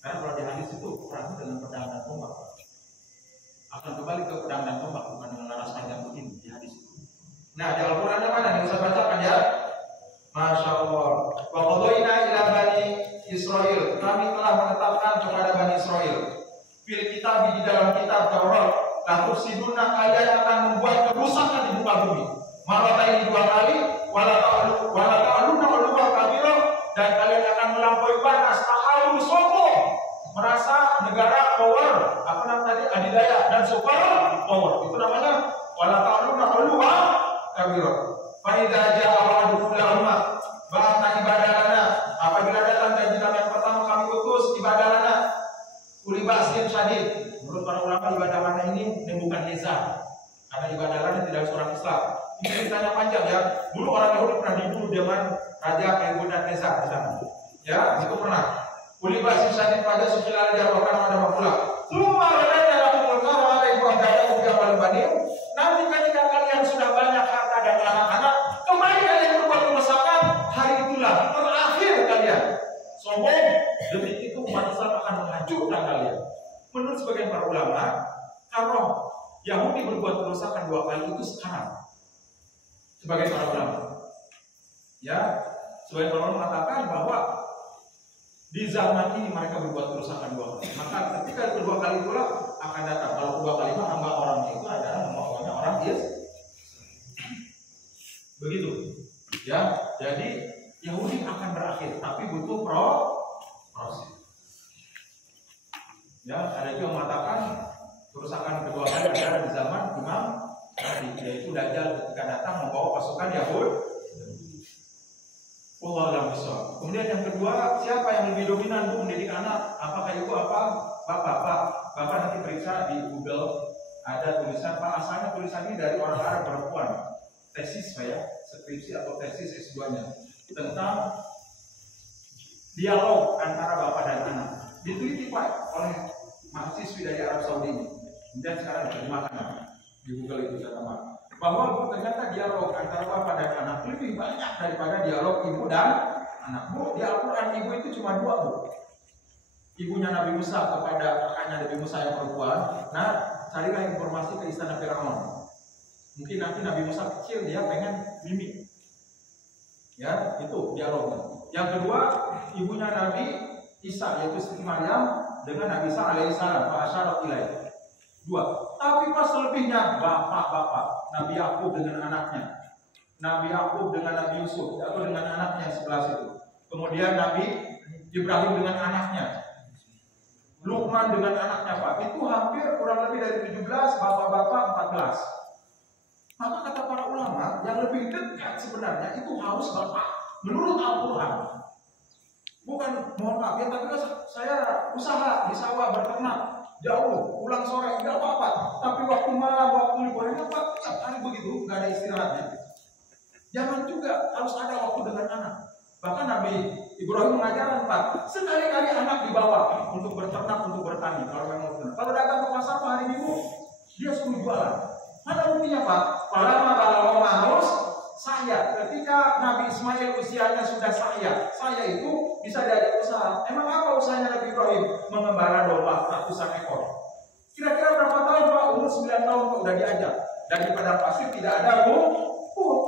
Karena kalau di hadis itu perang dengan pedang dan tombak. Akan kembali ke pedang dan tombak, bukan dengan laras panjang begini di hadis itu. Nah di Al-Qurannya mana? Yang saya bacakan ya. Masya Allah. Wa qadayna ila bani Israel. Kami telah menetapkan kepada Bani Israel. Fil kitab di dalam kitab Taurat. Lalu siduna kalian akan membuat kerusakan di muka bumi. Maratain 2 kali. Wala ta'aluna uluwa kabira. Dan kalian akan melampaui batas. Ta'alu sombong. Merasa negara power. Apa namanya tadi? Adidaya dan super power. Itu namanya wala ta'aluna uluwa kabira. Fa'idha ja'a wa'adukum lahumma ba'atna ibadalana. Apabila datang janji kami yang pertama kami utus ibadalana uli ba'sin syadid. Menurut para ulama ibadalana ini bukan lezat. Karena ibadalana tidak seorang Islam. Ini ceritanya panjang ya. Dulu orang Yahudi pernah dibunuh zaman Raja Nebukadnezar di sana. Ya, itu pernah. Uli ba'sin syadid pada sufilal jarwakan ada mafula. Semua orangnya dalam mulkar ada ibu ada ubiya wal banin. Nanti ketika kalian sudah banyak harta dan anak-anak, kembali kalian berbuat kerusakan, hari itulah terakhir kalian. Sombong, detik itu umat Islam akan menghancurkan kalian. Menurut sebagian para ulama, kalau Yahudi berbuat kerusakan 2 kali itu sekarang. Sebagian para ulama, ya, sebagian para ulama mengatakan bahwa di zaman ini mereka berbuat kerusakan 2 kali. Maka ketika kedua kali itulah akan datang. Kalau kedua kali itu hamba orangnya itu adalah hamba orang begitu. Ya, jadi Yahudi akan berakhir, tapi butuh proses. Ya, ada juga yang mengatakan kerusakan kedua kali adalah di zaman Imam Mahdi, yaitu Dajjal ketika datang membawa pasukan Yahudi. Allah alam bisawab. Kemudian yang kedua, siapa yang lebih dominan untuk mendidik anak? Apakah ibu apa? Bapak nanti periksa di Google ada tulisan, Pak asalnya tulisan ini dari orang Arab perempuan. Tesis saya, skripsi atau tesis S2-nya tentang dialog antara bapak dan anak. Diteliti Pak oleh mahasiswi dari Arab Saudi ini. Kemudian sekarang diterjemahkan di Google itu sama. Bahwa ternyata dialog antara bapak dan anak lebih banyak daripada dialog ibu dan anak. Bu, di Al-Quran ibu itu cuma 2 bu. Ibunya Nabi Musa kepada kakaknya Nabi Musa yang perempuan. Nah, carilah informasi ke istana Firaun. Mungkin nanti Nabi Musa kecil dia pengen mimik. Ya, itu dialognya. Yang kedua, ibunya Nabi Isa yaitu Siti Maryam dengan Nabi Isa alaihissalam. Fa asyarat ilaih. 2. Tapi pas selebihnya bapak-bapak, Nabi Yakub dengan anaknya, Nabi Yakub dengan Nabi Yusuf atau dengan anaknya yang sebelah situ. Kemudian Nabi Ibrahim dengan anaknya, Luqman dengan anaknya Pak. Itu hampir kurang lebih dari 17, bapak-bapak 14. Maka kata para ulama yang lebih dekat sebenarnya itu harus bapak menurut Al-Quran. Bukan mohon maaf ya, tapi saya usaha di sawah berternak jauh, pulang sore tidak apa-apa. Tapi waktu malam, waktu liburan apa? Tiap hari begitu, nggak ada istirahatnya. Jangan juga harus ada waktu dengan anak. Bahkan Nabi Ibrahim mengajarkan Pak, sekali-kali anak dibawa untuk berternak, untuk bertani. Kalau memang benar. Kalau dagang ke pasar hari Minggu, dia suruh jualan. Mana buktinya Pak? Kalau harus saya. Ketika Nabi Ismail usianya sudah saya itu bisa diajak usaha. Emang apa usahanya Nabi Ibrahim? Mengembala domba ratusan ekor. Kira-kira berapa tahun Pak? Umur 9 tahun Pak udah diajak. Dan di padang pasir tidak ada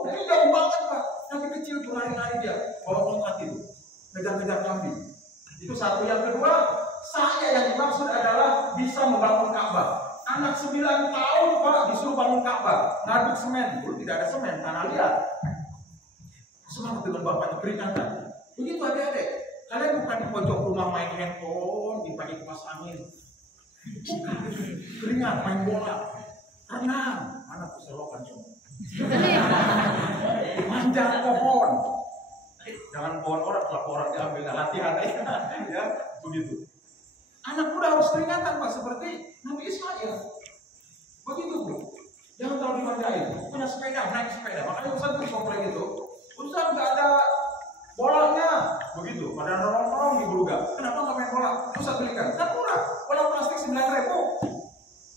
ini jauh banget Pak. Nabi kecil tuh lari-lari dia bawa tongkat itu, kejar-kejar kambing. Itu satu. Yang kedua, Saya yang dimaksud adalah bisa membangun Ka'bah. Anak 9 tahun Pak disuruh bangun Ka'bah, ngaduk semen, dulu tidak ada semen, tanah liat. Semangat dengan bapaknya peringatan. Begitu adik-adik, kalian bukan di pojok rumah main handphone, di pagi kipas angin. Bukan, keringat main bola, renang, mana tuh selokan cuma. Manjat pohon, jangan pohon orang, kalau orang diambil hati-hati, ya begitu. Anak muda harus peringatan Pak, seperti Nabi Ismail. Begitu bro, jangan terlalu dimanjain. Punya sepeda, naik sepeda. Makanya Ustaz tuh komplain gitu. Ustaz nggak ada bolanya, begitu. Pada nongkrong di Buruga. Kenapa nggak main bola? Ustaz belikan, kan murah. Bola plastik 9.000.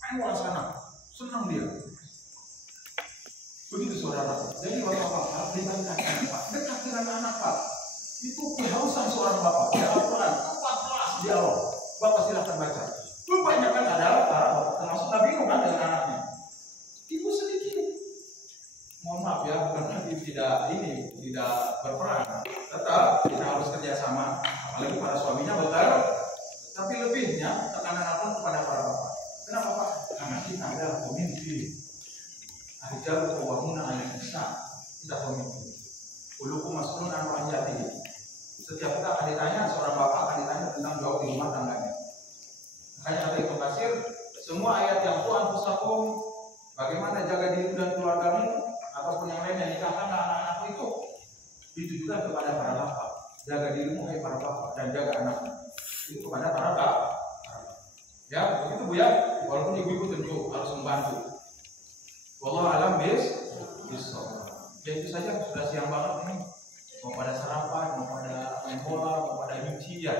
Main bola sana, senang dia. Begitu saudara. Jadi bapak-bapak peringatan Pak, dekat dengan anak Pak. Itu kehausan seorang bapak. Ya Al-Quran 14 dialog. Bapak silahkan baca. Kebanyakan adalah para bapak, termasuk Nabi Nuh kan dengan anaknya. Ibu sedikit. Mohon maaf ya, bukan lagi tidak berperan. Tetap kita harus kerjasama, apalagi para suaminya betul. Tapi lebihnya tekanan akan kepada para bapak. Kenapa Pak? Karena kita adalah pemimpin. Arijalu qawwamuna 'alal nisa. Kita pemimpin. Ulukum mas'ulun an ra'iyatihi. Setiap kita akan ditanya, seorang bapak akan ditanya tentang jawab di rumah tangganya. Makanya kata Ibnu Katsir, semua ayat yang Tuhan pusakum, bagaimana jaga dirimu dan keluargamu, ataupun yang lain yang nikahkan anak-anakmu itu ditujukan kepada para bapak. Jaga dirimu hai para bapak dan jaga anakmu. Itu kepada para bapak. Ya, begitu Bu ya. Walaupun ibu-ibu tentu harus membantu. Wallahu a'lam bishawab. Ya itu saja, sudah siang banget ini. Mau pada sarapan, mau pada main bola, mau pada nyuci ya.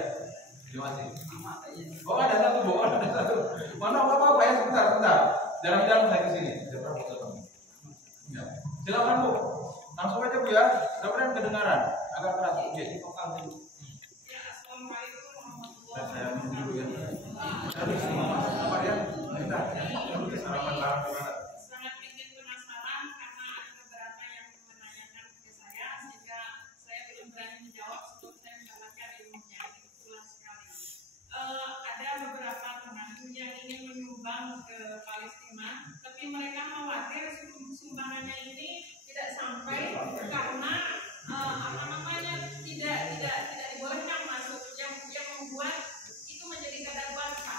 Terima kasih. Oh ada satu, ada satu. Mana apa-apa ya, sebentar. Jarang-jarang saya kesini. Ya. Silakan Bu. Langsung aja Bu ya. Mudah-mudahan kedengaran. Agak keras. Ya, di vokal dulu. Ya, assalamualaikum warahmatullahi Saya minum dulu ya. wabarakatuh. Apa dia? Bentar. Sarapan bareng gimana? Sangat ingin penasaran karena ada beberapa yang menanyakan ke saya sehingga saya belum berani menjawab sebelum saya mendapatkan ilmunya. Ini kebetulan sekali. Ada beberapa teman yang ingin menyumbang ke Palestina, tapi mereka khawatir sumbangannya ini tidak sampai karena tidak dibolehkan masuk yang membuat itu menjadi kadaluarsa.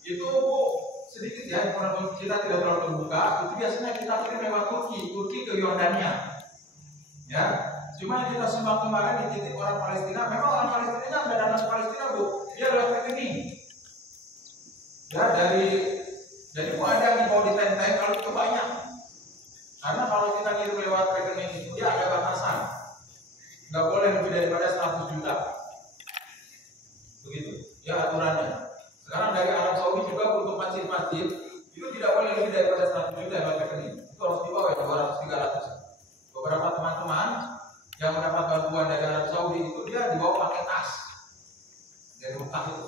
Itu sedikit ya, kalau kita tidak terlalu terbuka, itu biasanya kita kirim lewat Turki ke Yordania. Ya, cuma yang kita sumbang kemarin di titik orang Palestina, memang orang Palestina nggak ada dana Palestina bu, dia lewat rekening. Ya jadi bu ada yang dibawa di tenteng kalau itu banyak. Karena kalau kita kirim lewat rekening itu dia ada batasan, nggak boleh lebih daripada 100 juta. Begitu, ya aturannya. Sekarang dari Arab Saudi juga untuk masjid-masjid itu tidak boleh lebih daripada 100 juta lewat rekening. Itu harus dibawa ya 200-300. Beberapa teman-teman yang mendapat bantuan dari Arab Saudi itu dia dibawa pakai tas dari Mekah itu.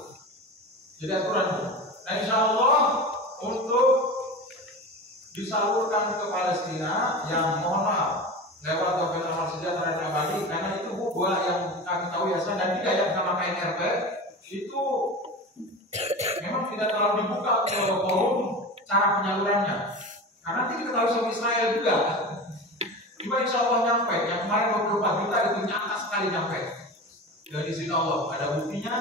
Jadi aturan. Nah insya Allah untuk disalurkan ke Palestina yang mohon maaf lewat Dopen Amal Sejahtera dan Abadi, karena itu buah yang kami tahu ya dan tidak yang sama KNRP itu memang tidak terlalu dibuka ke forum cara penyalurannya. Karena nanti kita tahu sama Israel juga. Cuma insya Allah nyampe. Yang kemarin 24 juta itu nyata sekali nyampe. Dari izin Allah ada buktinya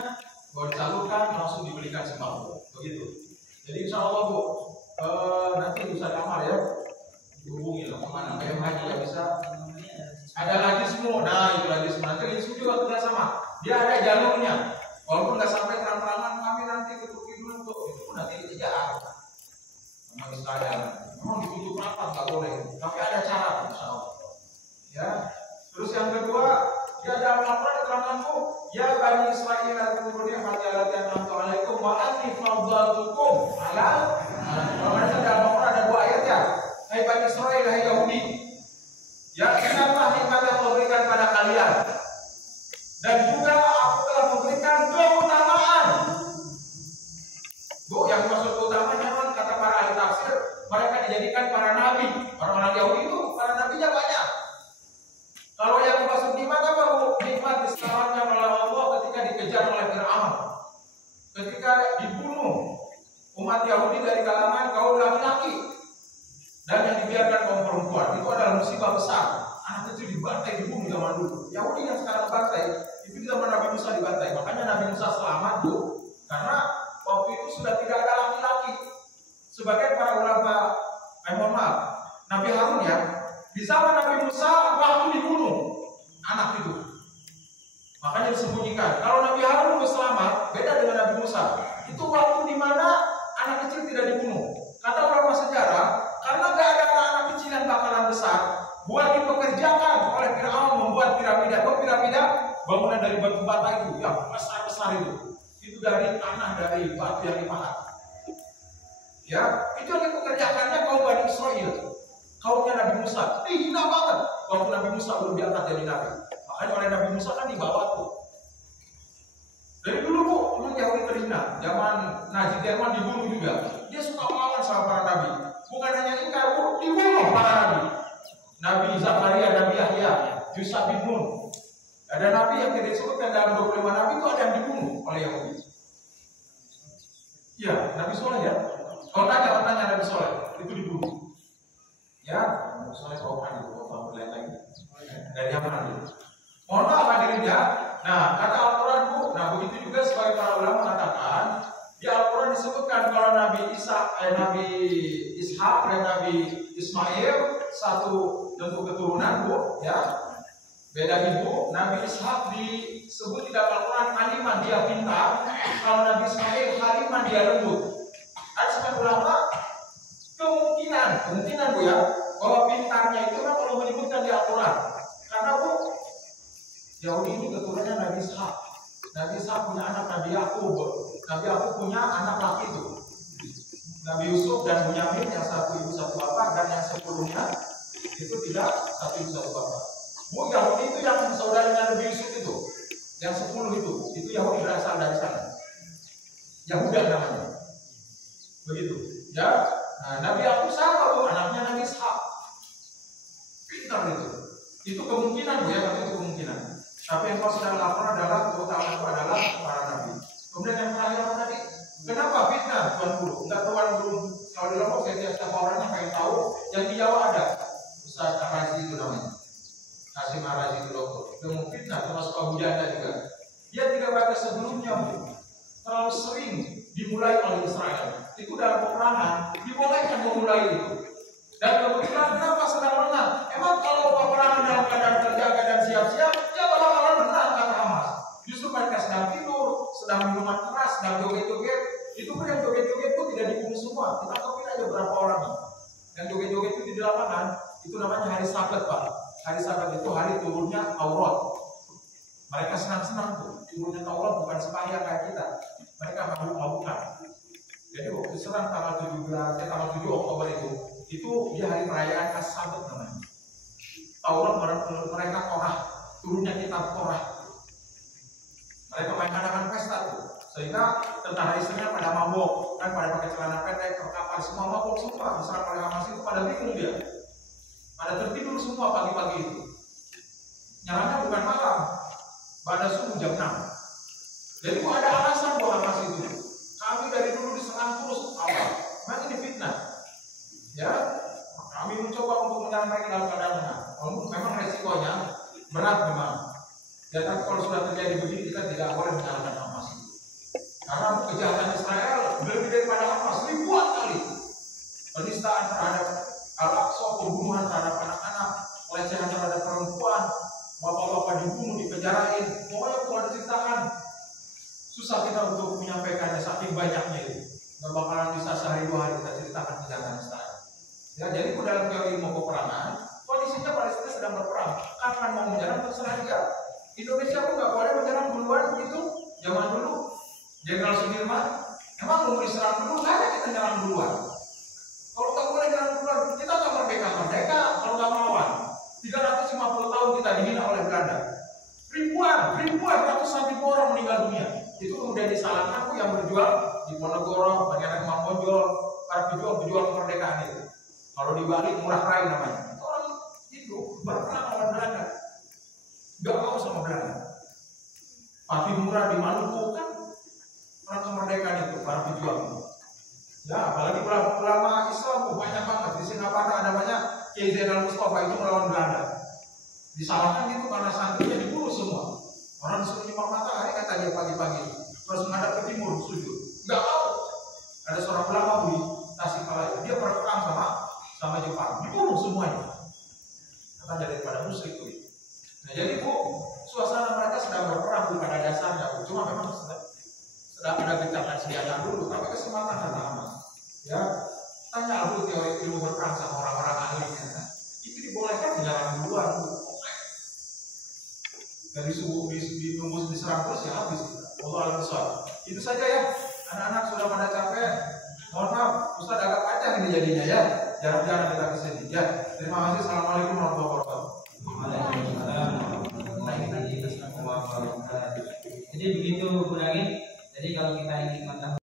bahwa disalurkan langsung dibelikan sembako. Begitu. Jadi insya Allah bu, nanti bisa kamar ya. Hubungi lah kemana PMH juga bisa. Ada lagi semua. Nah itu lagi semua. Nanti itu juga kerja sama. Dia ada jalurnya. Walaupun nggak sampai terang-terangan kami nanti ke Turki dulu untuk itu pun nanti dikejar sama Israel. Memang ditutup rapat nggak boleh. Tapi ada cara insya Allah. Ya. Terus yang kedua, dia ada Al-Quran diterangkan tuh, ya Bani Israil al-Qur'an hati alatian alaikum wa anni fadlatukum ala. Kalau ada Al-Quran ada 2 ayat ya. Hai Bani Israil, hai Yahudi. Ya ingatlah nikmat yang Allah berikan pada kalian. Dan juga aku telah memberikan keutamaan. Bu, yang maksud keutamaan memang kata para ahli tafsir, mereka dijadikan para nabi. Orang-orang Yahudi itu para nabinya banyak. Kalau yang maksud nikmat apa bu? Nikmat diselamatkan oleh Allah ketika dikejar oleh Fir'aun. Ketika dibunuh umat Yahudi dari kalangan kaum laki-laki dan yang dibiarkan kaum perempuan. Itu adalah musibah besar. Anak kecil dibantai, dibunuh zaman dulu. Yahudi yang sekarang bantai, itu di zaman Nabi Musa dibantai. Makanya Nabi Musa selamat bu, karena waktu itu sudah tidak ada laki-laki. Sebagian para ulama, mohon maaf, Nabi Harun ya, di zaman Nabi Musa waktu dibunuh anak itu. Makanya disembunyikan. Kalau Nabi Harun selamat, beda dengan Nabi Musa. Itu waktu di mana anak kecil tidak dibunuh. Kata ulama sejarah, karena gak ada anak kecil yang bakalan besar, buat dipekerjakan oleh Fir'aun membuat piramida. Kau piramida bangunan dari batu bata itu, yang besar-besar itu dari tanah, dari batu yang dipahat. Ya, itu yang dipekerjakannya kaum Bani Israil, kaumnya Nabi Musa. Hina banget waktu Nabi Musa belum diangkat jadi nabi. Makanya oleh Nabi Musa kan dibawa tuh. Dari dulu bu, memang Yahudi terhina. Zaman Nazi Jerman dibunuh juga. Dia suka melawan sama para nabi. Bukan hanya ingkar, dibunuh para nabi. Nabi Zakaria, Nabi Yahya, Yusuf bin Nun. Ada nabi yang tidak disebutkan dalam 25 nabi itu ada yang dibunuh oleh Yahudi. Iya, Nabi Soleh ya. Kalau tanya Nabi Soleh itu dibunuh. Ya, Nabi Soleh kawan itu, kawan lagi. Dari mana itu? Mohon maaf hadirin ya. Nah, kata Al-Quran bu, nah begitu juga sebagai para ulama mengatakan di Al-Quran disebutkan kalau Nabi Ishak dan Nabi Ismail satu bentuk keturunan bu, ya beda ibu. Nabi Ishak disebut di dalam Al-Quran haliman, dia pintar. Kalau Nabi Ismail haliman, dia lembut. Ada sebagian ulama kemungkinan bu ya, bahwa pintarnya itu kan kalau menyebutkan di Al-Quran. Karena bu, Yahudi ini keturunannya Nabi Ishak. Nabi Ishak punya anak Nabi Yakub. Nabi Yakub punya anak laki itu, Nabi Yusuf dan Bunyamin, yang satu ibu satu bapak, dan yang 10-nya itu tidak satu ibu satu bapak. Bu, Yahudi itu yang saudaranya Nabi Yusuf itu, yang 10 itu Yahudi berasal dari sana. Yahuda namanya. Begitu. Ya. Nah, Nabi Yakub siapa bu? Anaknya Nabi Ishak. Pintar itu. Itu kemungkinan bu ya, tapi itu kemungkinan. Tapi yang pasti dalam Al-Quran adalah keutamaan itu adalah para nabi. Kemudian yang terakhir apa tadi? Kenapa fitnah Tuan Guru? Enggak Tuan Guru. Kalau di Lombok setiap orangnya pengen tahu. Yang di Jawa ada Ustaz Arazi itu namanya. Hasim Arazi itu dokter. Ilmu fitnah termasuk Abu Janda juga. Dia 3 batas sebelumnya terlalu sering dimulai oleh Israel. itu dalam peperangan dibolehkan memulai itu. Dan kebetulan kenapa sedang menang? Emang kalau peperangan dalam keadaan terjaga dan siap-siap, ya bakalan menang kata Hamas. Justru mereka sedang tidur, sedang minuman keras, sedang joget-joget. Itu pun yang joget-joget pun tidak dibunuh semua. Kita topin aja berapa orang. Yang joget-joget itu di lapangan, itu namanya hari Sabat, Pak. Hari Sabat itu hari turunnya Taurat. Mereka senang-senang tuh. Turunnya Taurat bukan sembahyang kayak kita. Mereka mabuk-mabukan. Jadi waktu serang tanggal 7 Oktober itu dia hari perayaan As-Sabat namanya. Taurat mereka Torah, turunnya kitab Torah. Mereka main-main pesta tuh. Sehingga tentara istrinya pada mabok, kan pada pakai celana pendek, terkapar, semua mabok semua. Diserang oleh Hamas itu pada bingung dia. Pada tertidur semua pagi-pagi itu. Nyalanya bukan malam, pada subuh jam 6. Jadi kok ada alasan buat Hamas itu. Kami dari dulu diserang terus awal. Memang ini fitnah. Ya, kami mencoba untuk menyerang mereka dalam keadaan menang. Memang resikonya berat memang. Ya, tapi kalau sudah terjadi begini kita tidak boleh menyalahkan Hamas itu. Karena kejahatan Israel lebih daripada Hamas ribuan kali. Penistaan terhadap Al-Aqsa, pembunuhan terhadap anak-anak, pelecehan terhadap perempuan, bapak-bapak dibunuh, dipenjarain. Pokoknya kalau diceritakan susah kita untuk menyampaikannya saking banyaknya itu. Nggak bakalan bisa sehari dua hari kita ceritakan kejahatan Israel. Ya, jadi dalam teori ilmu peperangan, kondisinya Palestina sedang berperang. Kapan mau menyerang terserah dia. Indonesia pun nggak boleh menyerang duluan begitu. Zaman dulu, Jenderal Sudirman, emang mau diserang dulu, nggak ada kita nyerang duluan. Kalau nggak boleh nyerang duluan, kita nggak merdeka kalau nggak melawan. 350 tahun kita dihina oleh Belanda. Ribuan, ratusan ribu orang meninggal dunia. Itu kemudian disalahkan aku yang berjuang di Ponorogo, bagian Mang Bonjol, para pejuang kemerdekaan itu. Kalau di Bali Murah Rai namanya. Itu orang itu berperang lawan Belanda. Gak mau sama Belanda. Patih Murah di Maluku kan orang kemerdekaan itu, para pejuang itu. Ya, apalagi ulama Islam banyak banget. Di Singapura ada banyak Kiai Zainal Mustafa itu melawan Belanda. Disalahkan itu karena santrinya dibunuh semua. Orang disuruh nyimak matahari kata dia pagi-pagi, terus menghadap ke timur sujud. Enggak mau. Ada seorang ulama di Tasikmalaya, dia berperang sama Jepang, dibunuh semuanya. Kata daripada musyrik itu. Nah jadi suasana mereka sedang berperang pada dasarnya. Cuma memang sedang ada gencatan senjata dulu, tapi kesempatan sama. Ya, tanya dulu teori ilmu berperang sama orang-orang ahlinya. Itu dibolehkan menyerang duluan. Dari subuh ditunggu diserang terus ya habis. Allah al-Besar. Itu saja ya. Anak-anak sudah pada capek. Mohon maaf, Ustaz agak panjang ini jadinya ya. Jarang-jarang kita kesini. Ya, terima kasih. Assalamualaikum warahmatullahi wabarakatuh. Jadi begitu Bu Nagin. Jadi kalau kita ingin mengetahui